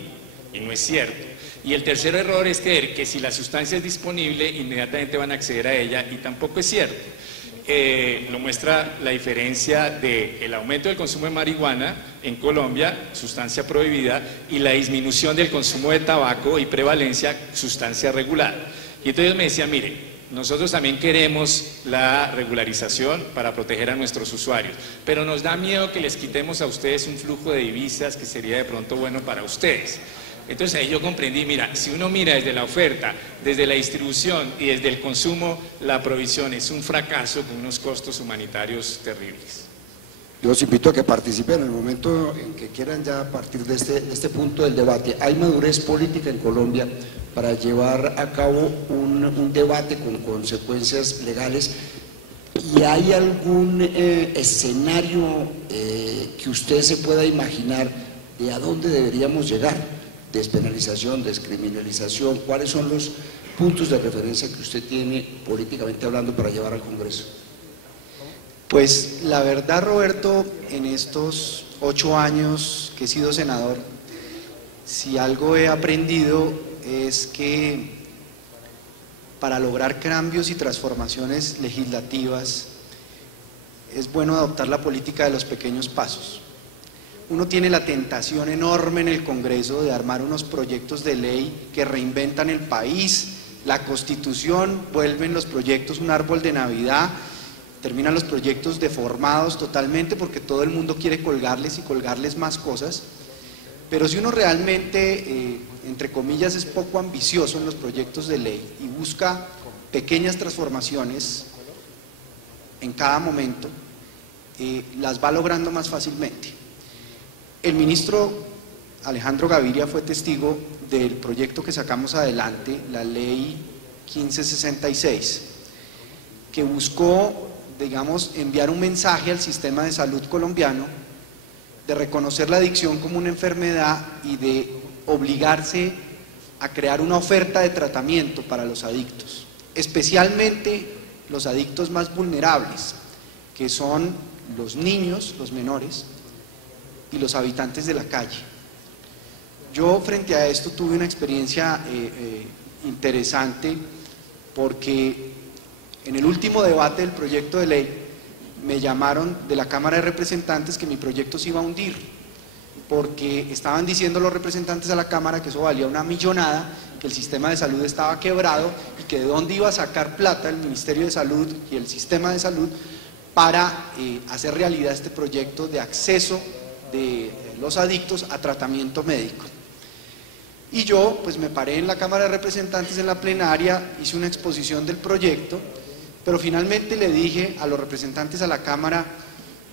y no es cierto. Y el tercer error es creer que si la sustancia es disponible, inmediatamente van a acceder a ella, y tampoco es cierto. Lo muestra la diferencia del aumento del consumo de marihuana en Colombia, sustancia prohibida, y la disminución del consumo de tabaco y prevalencia, sustancia regulada. Y entonces me decía, mire, nosotros también queremos la regularización para proteger a nuestros usuarios, pero nos da miedo que les quitemos a ustedes un flujo de divisas que sería de pronto bueno para ustedes. Entonces ahí yo comprendí, mira, si uno mira desde la oferta, desde la distribución y desde el consumo, la prohibición es un fracaso con unos costos humanitarios terribles. Yo los invito a que participen en el momento en que quieran ya a partir de este punto del debate. ¿Hay madurez política en Colombia para llevar a cabo un debate con consecuencias legales? ¿Y hay algún escenario que usted se pueda imaginar de a dónde deberíamos llegar? Despenalización, descriminalización, ¿cuáles son los puntos de referencia que usted tiene políticamente hablando para llevar al Congreso? Pues la verdad, Roberto, en estos 8 años que he sido senador, si algo he aprendido es que para lograr cambios y transformaciones legislativas es bueno adoptar la política de los pequeños pasos. Uno tiene la tentación enorme en el Congreso de armar unos proyectos de ley que reinventan el país, la Constitución, vuelven los proyectos un árbol de Navidad, terminan los proyectos deformados totalmente porque todo el mundo quiere colgarles y colgarles más cosas. Pero si uno realmente, entre comillas, es poco ambicioso en los proyectos de ley y busca pequeñas transformaciones en cada momento, las va logrando más fácilmente. El ministro Alejandro Gaviria fue testigo del proyecto que sacamos adelante, la ley 1566, que buscó digamos, enviar un mensaje al sistema de salud colombiano de reconocer la adicción como una enfermedad y de obligarse a crear una oferta de tratamiento para los adictos, especialmente los adictos más vulnerables, que son los niños, los menores y los habitantes de la calle. Yo frente a esto tuve una experiencia interesante, porque en el último debate del proyecto de ley me llamaron de la Cámara de Representantes que mi proyecto se iba a hundir, porque estaban diciendo los representantes a la Cámara que eso valía una millonada, que el sistema de salud estaba quebrado y que de dónde iba a sacar plata el Ministerio de Salud y el sistema de salud para hacer realidad este proyecto de acceso de los adictos a tratamiento médico. Y yo pues me paré en la Cámara de Representantes en la plenaria, hice una exposición del proyecto, pero finalmente le dije a los representantes a la Cámara: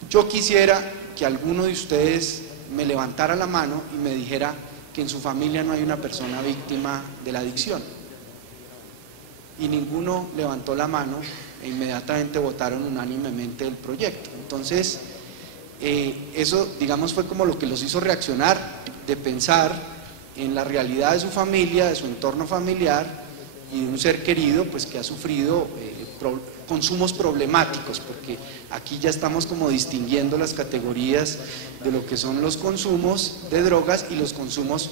yo quisiera que alguno de ustedes me levantara la mano y me dijera que en su familia no hay una persona víctima de la adicción. Y ninguno levantó la mano e inmediatamente votaron unánimemente el proyecto. Entonces, eso, digamos, fue como lo que los hizo reaccionar, de pensar en la realidad de su familia, de su entorno familiar y de un ser querido pues que ha sufrido consumos problemáticos, porque aquí ya estamos como distinguiendo las categorías de lo que son los consumos de drogas y los consumos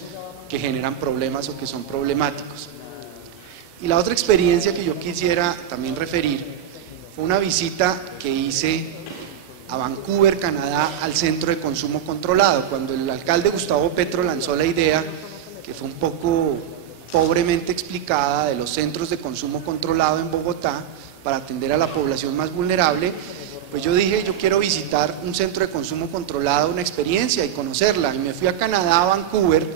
que generan problemas o que son problemáticos. Y la otra experiencia que yo quisiera también referir fue una visita que hice a Vancouver, Canadá, al centro de consumo controlado, cuando el alcalde Gustavo Petro lanzó la idea, que fue un poco pobremente explicada, de los centros de consumo controlado en Bogotá para atender a la población más vulnerable. Pues yo dije, yo quiero visitar un centro de consumo controlado, una experiencia y conocerla, y me fui a Canadá, a Vancouver,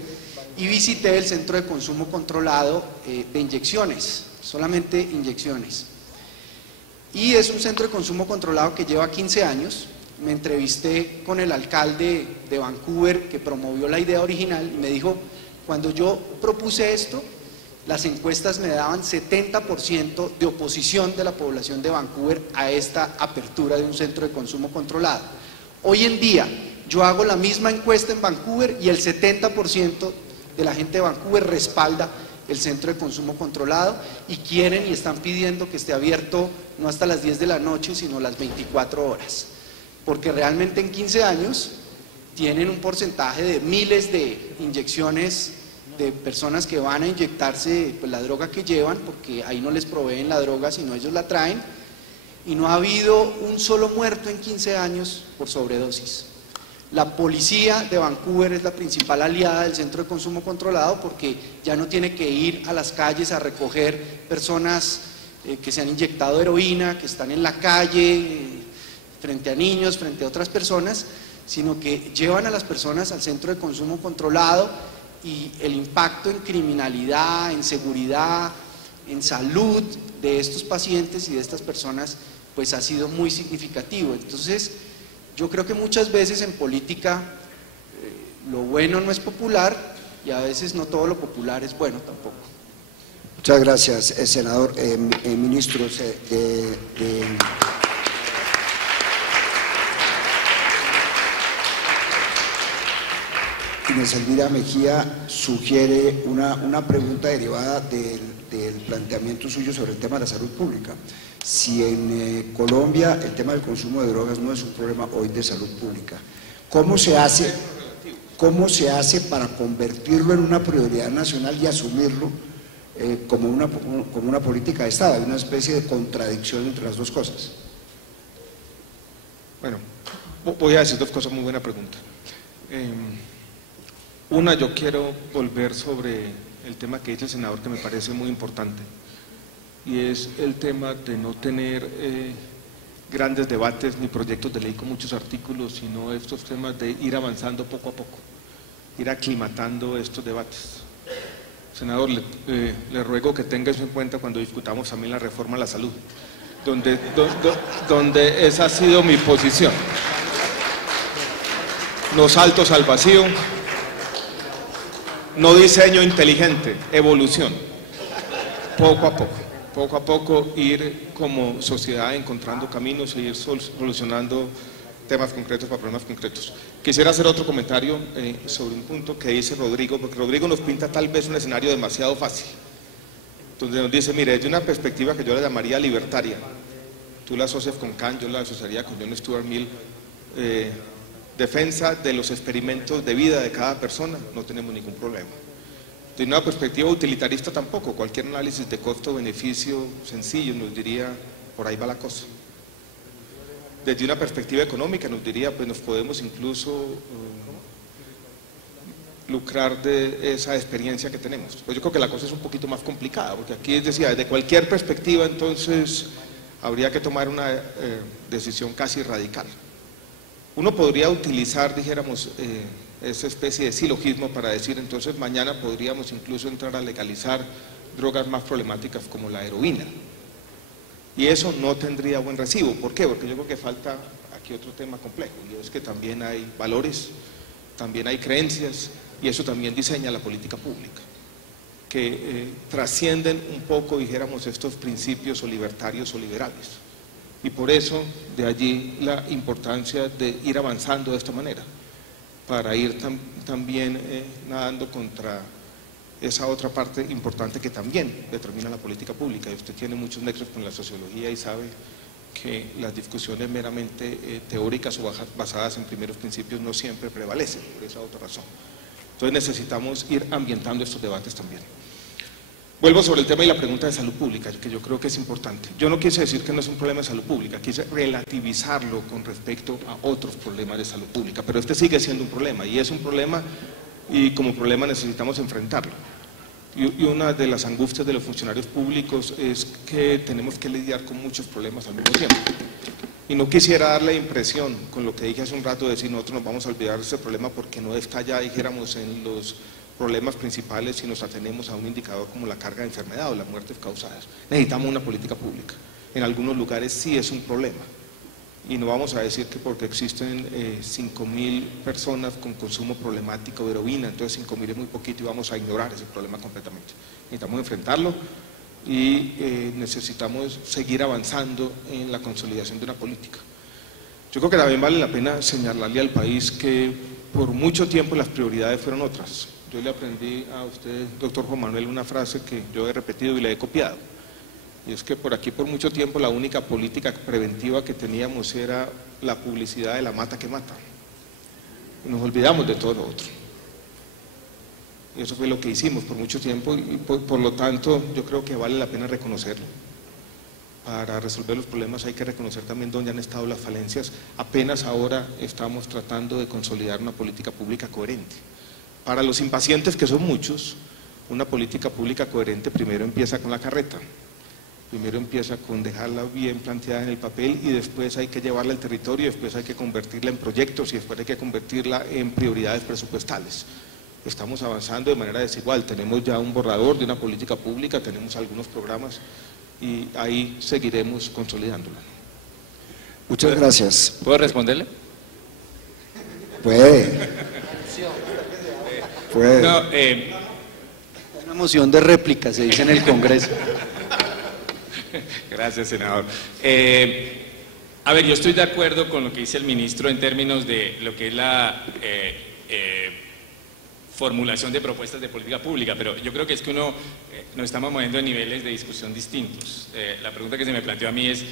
y visité el centro de consumo controlado de inyecciones, solamente inyecciones. Y es un centro de consumo controlado que lleva 15 años. Me entrevisté con el alcalde de Vancouver, que promovió la idea original, y me dijo: cuando yo propuse esto, las encuestas me daban 70% de oposición de la población de Vancouver a esta apertura de un centro de consumo controlado. Hoy en día, yo hago la misma encuesta en Vancouver y el 70% de la gente de Vancouver respalda el centro de consumo controlado y quieren y están pidiendo que esté abierto no hasta las 10 de la noche, sino las 24 horas. Porque realmente en 15 años tienen un porcentaje de miles de inyecciones de personas que van a inyectarse pues, la droga que llevan, porque ahí no les proveen la droga, sino ellos la traen, y no ha habido un solo muerto en 15 años por sobredosis. La policía de Vancouver es la principal aliada del centro de consumo controlado, porque ya no tiene que ir a las calles a recoger personas que se han inyectado heroína, que están en la calle, frente a niños, frente a otras personas, sino que llevan a las personas al centro de consumo controlado, y el impacto en criminalidad, en seguridad, en salud de estos pacientes y de estas personas pues ha sido muy significativo. Entonces yo creo que muchas veces en política lo bueno no es popular, y a veces no todo lo popular es bueno tampoco. Muchas gracias, senador. Ministros Inés Elvira Mejía sugiere una pregunta derivada del planteamiento suyo sobre el tema de la salud pública. Si en Colombia el tema del consumo de drogas no es un problema hoy de salud pública, ¿cómo se hace para convertirlo en una prioridad nacional y asumirlo como una política de Estado? Hay una especie de contradicción entre las dos cosas. Bueno, voy a decir dos cosas, muy buena pregunta. Una, yo quiero volver sobre el tema que dice el senador, que me parece muy importante, y es el tema de no tener grandes debates ni proyectos de ley con muchos artículos, sino estos temas de ir avanzando poco a poco, ir aclimatando estos debates. Senador, le ruego que tenga eso en cuenta cuando discutamos también la reforma a la salud, donde esa ha sido mi posición. No saltos al vacío, no diseño inteligente, evolución, poco a poco. poco a poco ir como sociedad encontrando caminos e ir solucionando temas concretos para problemas concretos. Quisiera hacer otro comentario sobre un punto que dice Rodrigo, porque Rodrigo nos pinta tal vez un escenario demasiado fácil, donde nos dice, mire, desde una perspectiva que yo la llamaría libertaria, tú la asocias con Kant, yo la asociaría con John Stuart Mill, defensa de los experimentos de vida de cada persona, no tenemos ningún problema. De una perspectiva utilitarista tampoco, cualquier análisis de costo-beneficio sencillo nos diría, por ahí va la cosa. Desde una perspectiva económica nos diría, pues nos podemos incluso lucrar de esa experiencia que tenemos. Pues yo creo que la cosa es un poquito más complicada, porque aquí decía, desde cualquier perspectiva entonces habría que tomar una decisión casi radical. Uno podría utilizar, dijéramos, esa especie de silogismo para decir, entonces mañana podríamos incluso entrar a legalizar drogas más problemáticas como la heroína. Y eso no tendría buen recibo. ¿Por qué? Porque yo creo que falta aquí otro tema complejo, y es que también hay valores, también hay creencias, y eso también diseña la política pública, que trascienden un poco, dijéramos, estos principios o libertarios o liberales. Y por eso, de allí la importancia de ir avanzando de esta manera, para ir también nadando contra esa otra parte importante que también determina la política pública. Y usted tiene muchos nexos con la sociología y sabe que las discusiones meramente teóricas o basadas en primeros principios no siempre prevalecen, por esa otra razón. Entonces necesitamos ir ambientando estos debates también. Vuelvo sobre el tema y la pregunta de salud pública, que yo creo que es importante. Yo no quise decir que no es un problema de salud pública, quise relativizarlo con respecto a otros problemas de salud pública, pero este sigue siendo un problema, y es un problema, y como problema necesitamos enfrentarlo. Y una de las angustias de los funcionarios públicos es que tenemos que lidiar con muchos problemas al mismo tiempo. Y no quisiera dar la impresión, con lo que dije hace un rato, de decir nosotros nos vamos a olvidar de ese problema porque no está ya, dijéramos, en los problemas principales si nos atenemos a un indicador como la carga de enfermedad o las muertes causadas. Necesitamos una política pública. En algunos lugares sí es un problema. Y no vamos a decir que porque existen 5.000 personas con consumo problemático de heroína, entonces 5.000 es muy poquito y vamos a ignorar ese problema completamente. Necesitamos enfrentarlo y necesitamos seguir avanzando en la consolidación de una política. Yo creo que también vale la pena señalarle al país que por mucho tiempo las prioridades fueron otras. Yo le aprendí a usted, doctor Juan Manuel, una frase que yo he repetido y le he copiado. Y es que por aquí por mucho tiempo la única política preventiva que teníamos era la publicidad de la mata que mata. Y nos olvidamos de todo lo otro. Y eso fue lo que hicimos por mucho tiempo y por lo tanto yo creo que vale la pena reconocerlo. Para resolver los problemas hay que reconocer también dónde han estado las falencias. Apenas ahora estamos tratando de consolidar una política pública coherente. Para los impacientes, que son muchos, una política pública coherente primero empieza con la carreta. Primero empieza con dejarla bien planteada en el papel y después hay que llevarla al territorio, y después hay que convertirla en proyectos y después hay que convertirla en prioridades presupuestales. Estamos avanzando de manera desigual, tenemos ya un borrador de una política pública, tenemos algunos programas y ahí seguiremos consolidándola. Muchas gracias. ¿Puedo responderle? Puede. No, Una moción de réplica, se dice en el Congreso. gracias, senador. A ver, yo estoy de acuerdo con lo que dice el ministro en términos de lo que es la formulación de propuestas de política pública, pero yo creo que es que nos estamos moviendo en niveles de discusión distintos. La pregunta que se me planteó a mí es,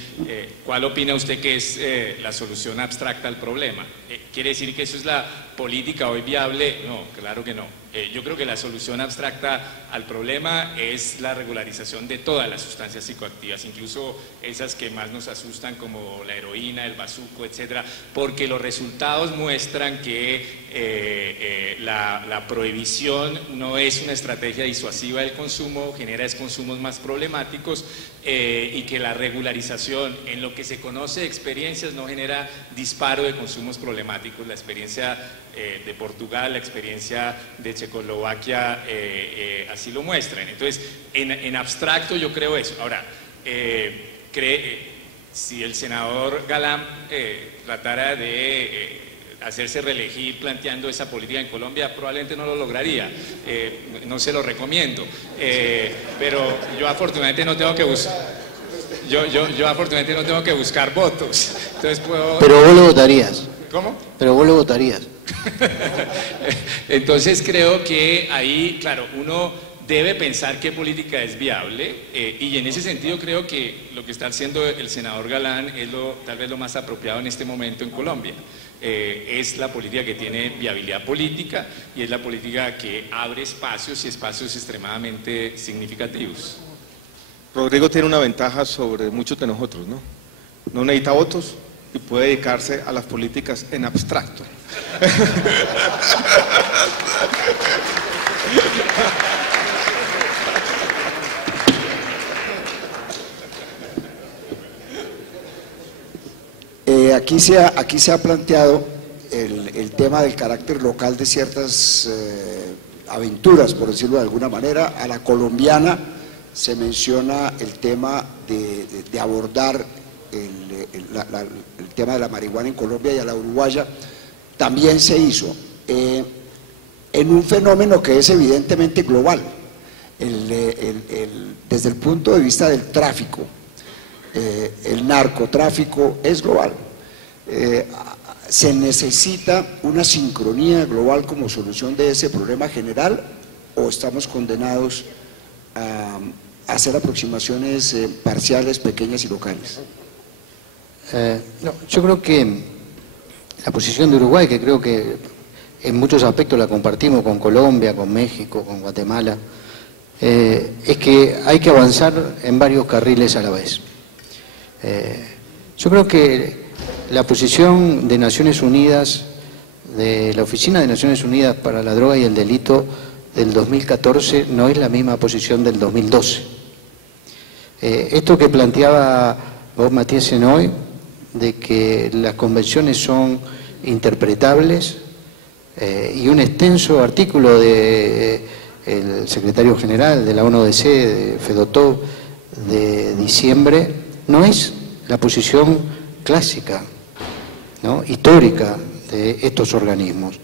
¿cuál opina usted que es la solución abstracta al problema? ¿Quiere decir que eso es la política hoy viable? No, claro que no. Yo creo que la solución abstracta al problema es la regularización de todas las sustancias psicoactivas, incluso esas que más nos asustan como la heroína, el bazuco, etcétera, porque los resultados muestran que la prohibición no es una estrategia disuasiva del consumo, genera consumos más problemáticos y que la regularización en lo que se conoce de experiencias no genera disparo de consumos problemáticos. La experiencia de Portugal, la experiencia de Checoslovaquia así lo muestran. Entonces, en abstracto yo creo eso. Ahora, si el senador Galán tratara de hacerse reelegir planteando esa política en Colombia, probablemente no lo lograría. No se lo recomiendo. Pero yo afortunadamente no tengo que buscar. Yo afortunadamente no tengo que buscar votos. Entonces puedo... Pero vos lo votarías. ¿Cómo? Pero vos lo votarías. Entonces creo que ahí, claro, uno debe pensar qué política es viable y en ese sentido creo que lo que está haciendo el senador Galán es tal vez lo más apropiado en este momento en Colombia. Es la política que tiene viabilidad política y es la política que abre espacios y espacios extremadamente significativos. Rodrigo tiene una ventaja sobre muchos de nosotros, ¿no? No necesita votos y puede dedicarse a las políticas en abstracto. Aquí se ha planteado el tema del carácter local de ciertas aventuras, por decirlo de alguna manera. A la colombiana se menciona el tema de abordar el tema de la marihuana en Colombia, y a la uruguaya también se hizo, en un fenómeno que es evidentemente global, desde el punto de vista del tráfico. El narcotráfico es global. ¿Se necesita una sincronía global como solución de ese problema general, o estamos condenados a hacer aproximaciones parciales, pequeñas y locales? No, yo creo que la posición de Uruguay, que creo que en muchos aspectos la compartimos con Colombia, con México, con Guatemala, es que hay que avanzar en varios carriles a la vez. Yo creo que la posición de Naciones Unidas, de la Oficina de Naciones Unidas para la Droga y el Delito del 2014, no es la misma posición del 2012. Esto que planteaba vos, Matías, hoy, de que las convenciones son interpretables, y un extenso artículo del secretario general de la ONUDC, de Fedotov, de diciembre, no es la posición clásica, ¿no?, histórica de estos organismos.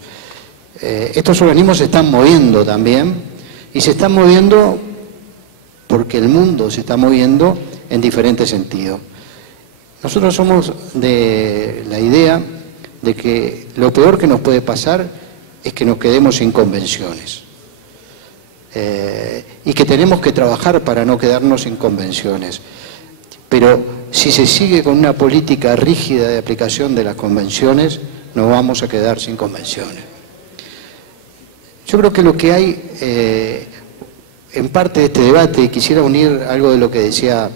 Estos organismos se están moviendo también, y se están moviendo porque el mundo se está moviendo en diferentes sentidos. Nosotros somos de la idea de que lo peor que nos puede pasar es que nos quedemos sin convenciones, y que tenemos que trabajar para no quedarnos sin convenciones. Pero si se sigue con una política rígida de aplicación de las convenciones, nos vamos a quedar sin convenciones. Yo creo que lo que hay en parte de este debate, y quisiera unir algo de lo que decía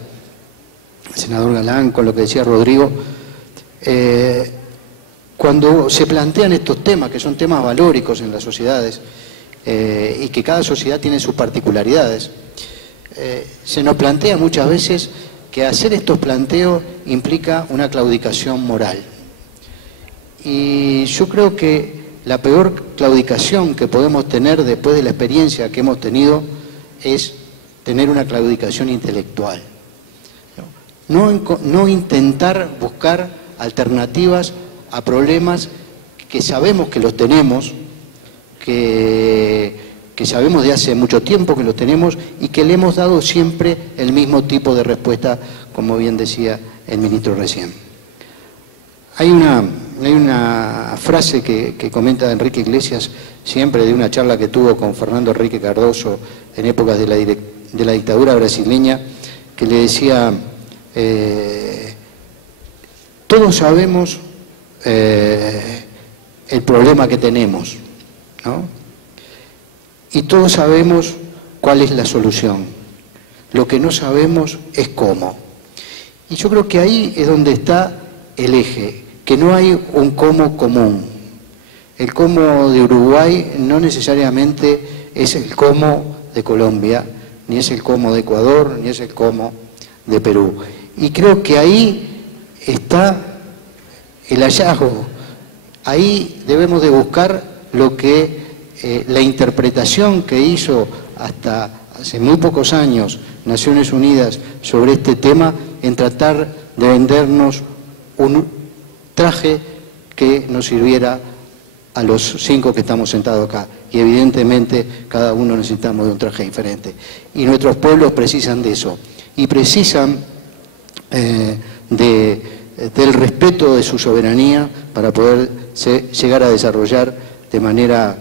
el senador Galán con lo que decía Rodrigo, cuando se plantean estos temas, que son temas valóricos en las sociedades, y que cada sociedad tiene sus particularidades, se nos plantea muchas veces que hacer estos planteos implica una claudicación moral. Y yo creo que la peor claudicación que podemos tener después de la experiencia que hemos tenido es tener una claudicación intelectual. No intentar buscar alternativas a problemas que sabemos que los tenemos, que sabemos de hace mucho tiempo que los tenemos, y que le hemos dado siempre el mismo tipo de respuesta, como bien decía el ministro recién. Hay una frase que comenta Enrique Iglesias siempre, de una charla que tuvo con Fernando Henrique Cardoso en épocas de la dictadura brasileña, que le decía: todos sabemos el problema que tenemos, ¿no? Y todos sabemos cuál es la solución. Lo que no sabemos es cómo. Y yo creo que ahí es donde está el eje, que no hay un cómo común. El cómo de Uruguay no necesariamente es el cómo de Colombia, ni es el cómo de Ecuador, ni es el cómo de Perú. Y creo que ahí está el hallazgo. Ahí debemos de buscar lo que la interpretación que hizo hasta hace muy pocos años Naciones Unidas sobre este tema, en tratar de vendernos un traje que nos sirviera a los 5 que estamos sentados acá. Y evidentemente cada uno necesitamos de un traje diferente. Y nuestros pueblos precisan de eso. Y precisan del respeto de su soberanía para poder llegar a desarrollar de manera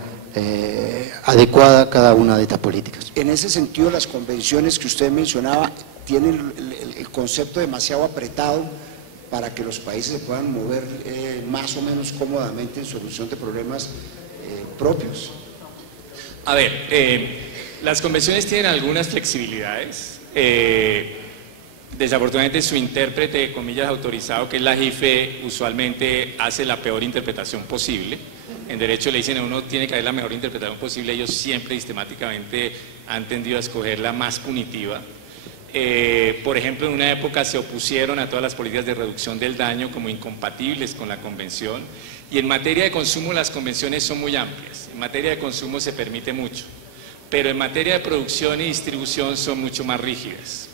adecuada cada una de estas políticas. En ese sentido, las convenciones que usted mencionaba tienen el concepto demasiado apretado para que los países se puedan mover más o menos cómodamente en solución de problemas propios. A ver, las convenciones tienen algunas flexibilidades. Desafortunadamente su intérprete, comillas, autorizado, que es la JIFE, usualmente hace la peor interpretación posible. En derecho le dicen a uno tiene que haber la mejor interpretación posible. Ellos siempre sistemáticamente han tendido a escoger la más punitiva. Por ejemplo, en una época se opusieron a todas las políticas de reducción del daño como incompatibles con la convención, y en materia de consumo las convenciones son muy amplias. En materia de consumo se permite mucho, pero en materia de producción y distribución son mucho más rígidas.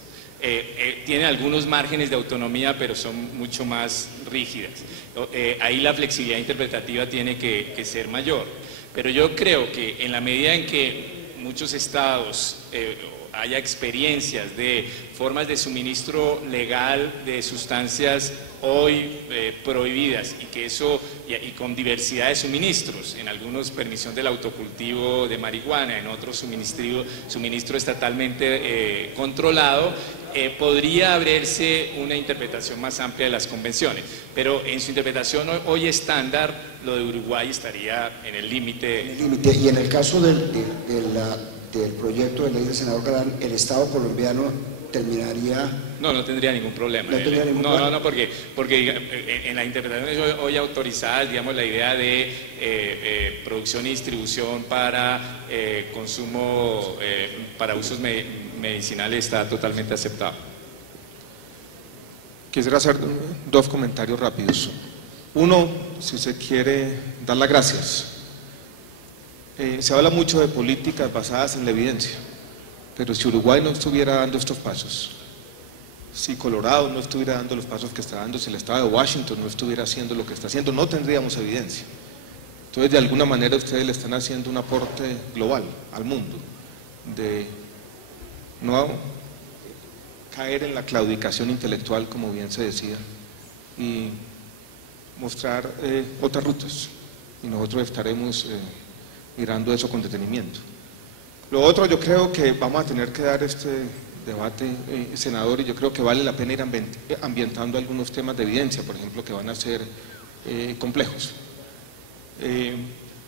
Tienen algunos márgenes de autonomía, pero son mucho más rígidas. Ahí la flexibilidad interpretativa tiene que ser mayor, pero yo creo que en la medida en que muchos estados haya experiencias de formas de suministro legal de sustancias hoy prohibidas, y que eso, y con diversidad de suministros, en algunos permisión del autocultivo de marihuana, en otros suministro estatalmente controlado, podría abrirse una interpretación más amplia de las convenciones, pero en su interpretación hoy estándar, lo de Uruguay estaría en el límite. Y en el caso del proyecto de ley del senador Galán, ¿el Estado colombiano terminaría? No tendría ningún problema. No, porque en las interpretaciones hoy autorizadas, digamos, la idea de producción y distribución para consumo, para usos medicinales está totalmente aceptado. Quisiera hacer 2 comentarios rápidos. Uno, si se quiere dar las gracias. Se habla mucho de políticas basadas en la evidencia, pero si Uruguay no estuviera dando estos pasos, si Colorado no estuviera dando los pasos que está dando, si el estado de Washington no estuviera haciendo lo que está haciendo, no tendríamos evidencia. Entonces, de alguna manera ustedes le están haciendo un aporte global al mundo, de no caer en la claudicación intelectual, como bien se decía, y mostrar otras rutas, y nosotros estaremos mirando eso con detenimiento. Lo otro, yo creo que vamos a tener que dar este debate, senador, y yo creo que vale la pena ir ambientando algunos temas de evidencia, por ejemplo, que van a ser complejos.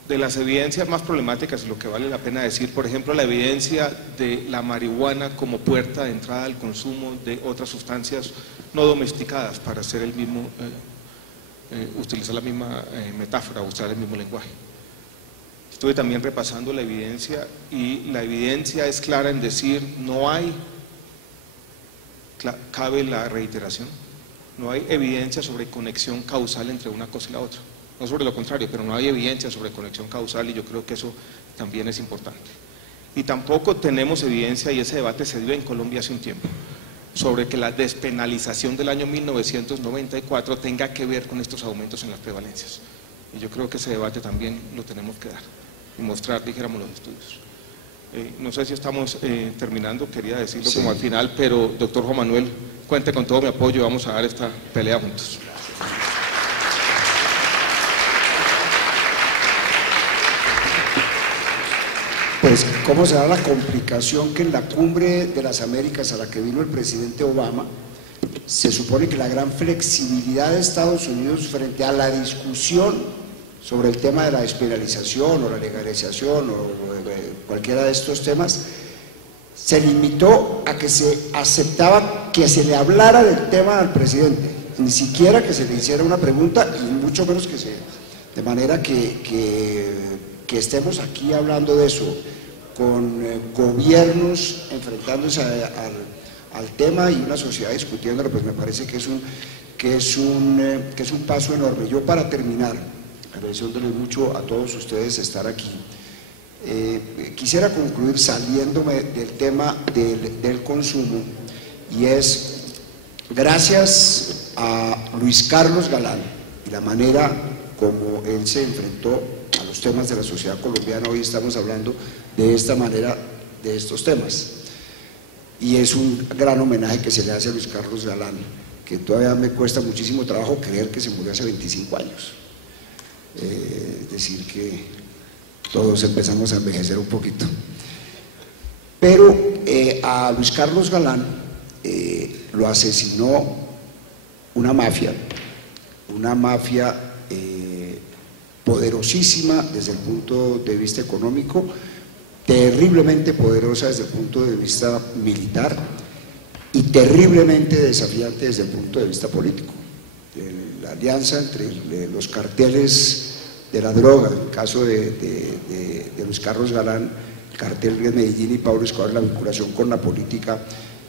De las evidencias más problemáticas, lo que vale la pena decir, por ejemplo, la evidencia de la marihuana como puerta de entrada al consumo de otras sustancias no domesticadas, para hacer el mismo, utilizar la misma metáfora, usar el mismo lenguaje. Estuve también repasando la evidencia, y la evidencia es clara en decir, no hay, cabe la reiteración, no hay evidencia sobre conexión causal entre una cosa y la otra. No sobre lo contrario, pero no hay evidencia sobre conexión causal, y yo creo que eso también es importante. Y tampoco tenemos evidencia, y ese debate se dio en Colombia hace un tiempo, sobre que la despenalización del año 1994 tenga que ver con estos aumentos en las prevalencias. Y yo creo que ese debate también lo tenemos que dar y mostrar, dijéramos, los estudios. No sé si estamos terminando, quería decirlo como al final, pero doctor Juan Manuel, cuente con todo mi apoyo, vamos a dar esta pelea juntos. Pues, ¿cómo será la complicación que en la cumbre de las Américas a la que vino el presidente Obama, se supone que la gran flexibilidad de Estados Unidos frente a la discusión sobre el tema de la despenalización o la legalización o cualquiera de estos temas, se limitó a que se aceptaba que se le hablara del tema al presidente, ni siquiera que se le hiciera una pregunta, y mucho menos que se, de manera que estemos aquí hablando de eso, con gobiernos enfrentándose al tema y una sociedad discutiéndolo, pues me parece que es un paso enorme. Yo, para terminar, agradeciéndoles mucho a todos ustedes estar aquí, quisiera concluir saliéndome del tema del consumo, y es gracias a Luis Carlos Galán y la manera como él se enfrentó a los temas de la sociedad colombiana. Hoy estamos hablando de esta manera de estos temas. Y es un gran homenaje que se le hace a Luis Carlos Galán, que todavía me cuesta muchísimo trabajo creer que se murió hace 25 años. Es decir, que todos empezamos a envejecer un poquito. Pero a Luis Carlos Galán lo asesinó una mafia poderosísima desde el punto de vista económico, terriblemente poderosa desde el punto de vista militar y terriblemente desafiante desde el punto de vista político. La alianza entre los carteles de la droga, en el caso de Luis Carlos Galán, el cartel de Medellín y Pablo Escobar, la vinculación con la política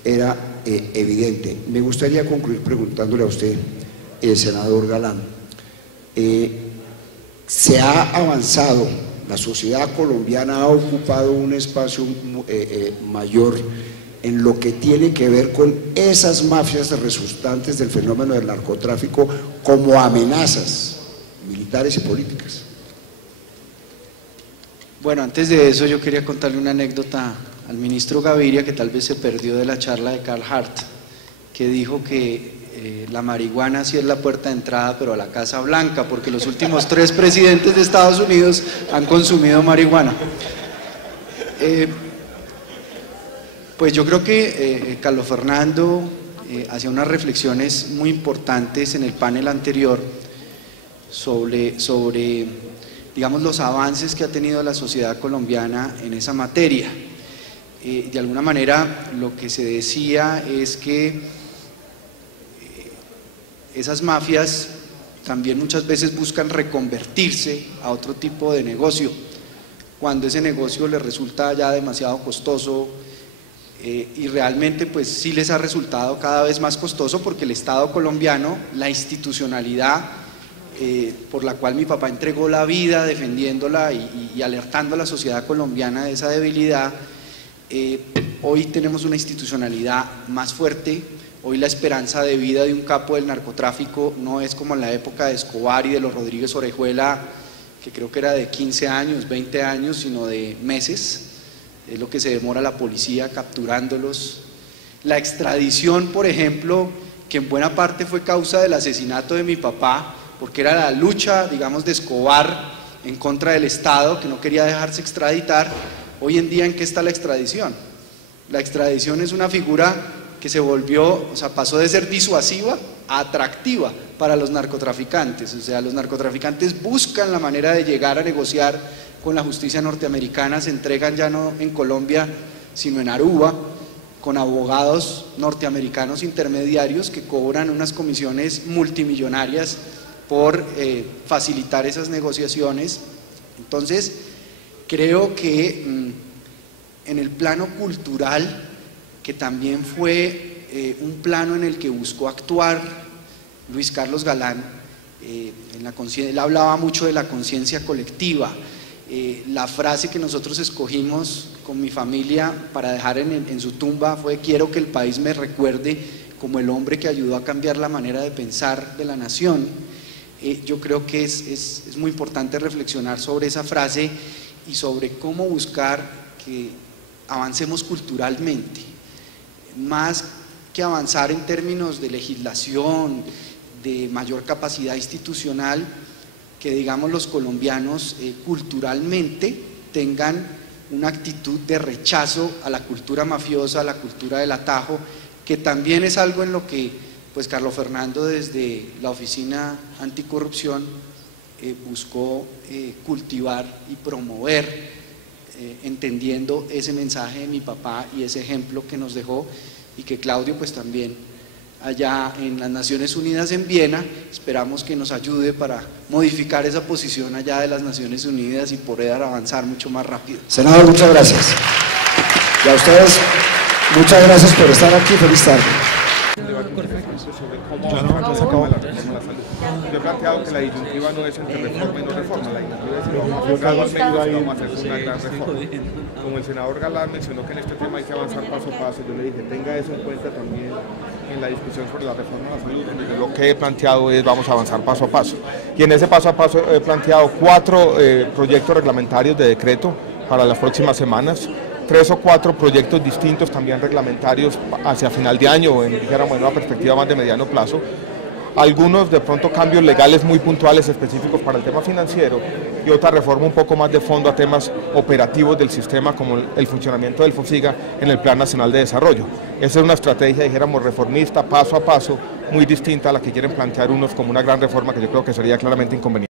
era evidente. Me gustaría concluir preguntándole a usted, senador Galán, ¿se ha avanzado? La sociedad colombiana ha ocupado un espacio mayor en lo que tiene que ver con esas mafias resultantes del fenómeno del narcotráfico como amenazas militares y políticas. Bueno, antes de eso yo quería contarle una anécdota al ministro Gaviria, que tal vez se perdió de la charla de Carl Hart, que dijo que la marihuana sí es la puerta de entrada, pero a la Casa Blanca, porque los últimos 3 presidentes de Estados Unidos han consumido marihuana. Pues yo creo que Carlos Fernando hacía unas reflexiones muy importantes en el panel anterior sobre digamos, los avances que ha tenido la sociedad colombiana en esa materia. De alguna manera lo que se decía es que esas mafias también muchas veces buscan reconvertirse a otro tipo de negocio, cuando ese negocio les resulta ya demasiado costoso, y realmente pues sí les ha resultado cada vez más costoso, porque el Estado colombiano, la institucionalidad por la cual mi papá entregó la vida defendiéndola y alertando a la sociedad colombiana de esa debilidad, hoy tenemos una institucionalidad más fuerte. Hoy la esperanza de vida de un capo del narcotráfico no es como en la época de Escobar y de los Rodríguez Orejuela, que creo que era de 15 años, 20 años, sino de meses. Es lo que se demora la policía capturándolos. La extradición, por ejemplo, que en buena parte fue causa del asesinato de mi papá, porque era la lucha, digamos, de Escobar en contra del Estado, que no quería dejarse extraditar. Hoy en día, ¿en qué está la extradición? La extradición es una figura que se volvió, o sea, pasó de ser disuasiva a atractiva para los narcotraficantes. O sea, los narcotraficantes buscan la manera de llegar a negociar con la justicia norteamericana, se entregan ya no en Colombia, sino en Aruba, con abogados norteamericanos intermediarios que cobran unas comisiones multimillonarias por facilitar esas negociaciones. Entonces, creo que en el plano cultural, que también fue un plano en el que buscó actuar Luis Carlos Galán, él hablaba mucho de la conciencia colectiva. La frase que nosotros escogimos con mi familia para dejar en su tumba fue: quiero que el país me recuerde como el hombre que ayudó a cambiar la manera de pensar de la nación. Yo creo que es muy importante reflexionar sobre esa frase y sobre cómo buscar que avancemos culturalmente, más que avanzar en términos de legislación, de mayor capacidad institucional, que digamos los colombianos culturalmente tengan una actitud de rechazo a la cultura mafiosa, a la cultura del atajo, que también es algo en lo que pues Carlos Fernando desde la Oficina Anticorrupción buscó cultivar y promover, entendiendo ese mensaje de mi papá y ese ejemplo que nos dejó, y que Claudio pues también allá en las Naciones Unidas en Viena, esperamos que nos ayude para modificar esa posición allá de las Naciones Unidas y poder avanzar mucho más rápido. Senador, muchas gracias. Y a ustedes, muchas gracias por estar aquí. Feliz tarde. Sobre cómo se acaba la reforma a la salud. Yo he planteado que la disyuntiva no es entre reforma y no reforma, la disyuntiva es si lo vamos a hacer gradualmente o si lo vamos a hacer con una gran reforma. Como el senador Galán mencionó que en este tema hay que avanzar paso a paso, yo le dije, tenga eso en cuenta también en la discusión sobre la reforma de la salud, donde yo lo que he planteado es vamos a avanzar paso a paso. Y en ese paso a paso he planteado 4 proyectos reglamentarios de decreto para las próximas semanas, 3 o 4 proyectos distintos también reglamentarios hacia final de año, en una perspectiva más de mediano plazo, algunos de pronto cambios legales muy puntuales específicos para el tema financiero y otra reforma un poco más de fondo a temas operativos del sistema como el funcionamiento del FOSIGA en el Plan Nacional de Desarrollo. Esa es una estrategia, dijéramos, reformista, paso a paso, muy distinta a la que quieren plantear unos como una gran reforma que yo creo que sería claramente inconveniente.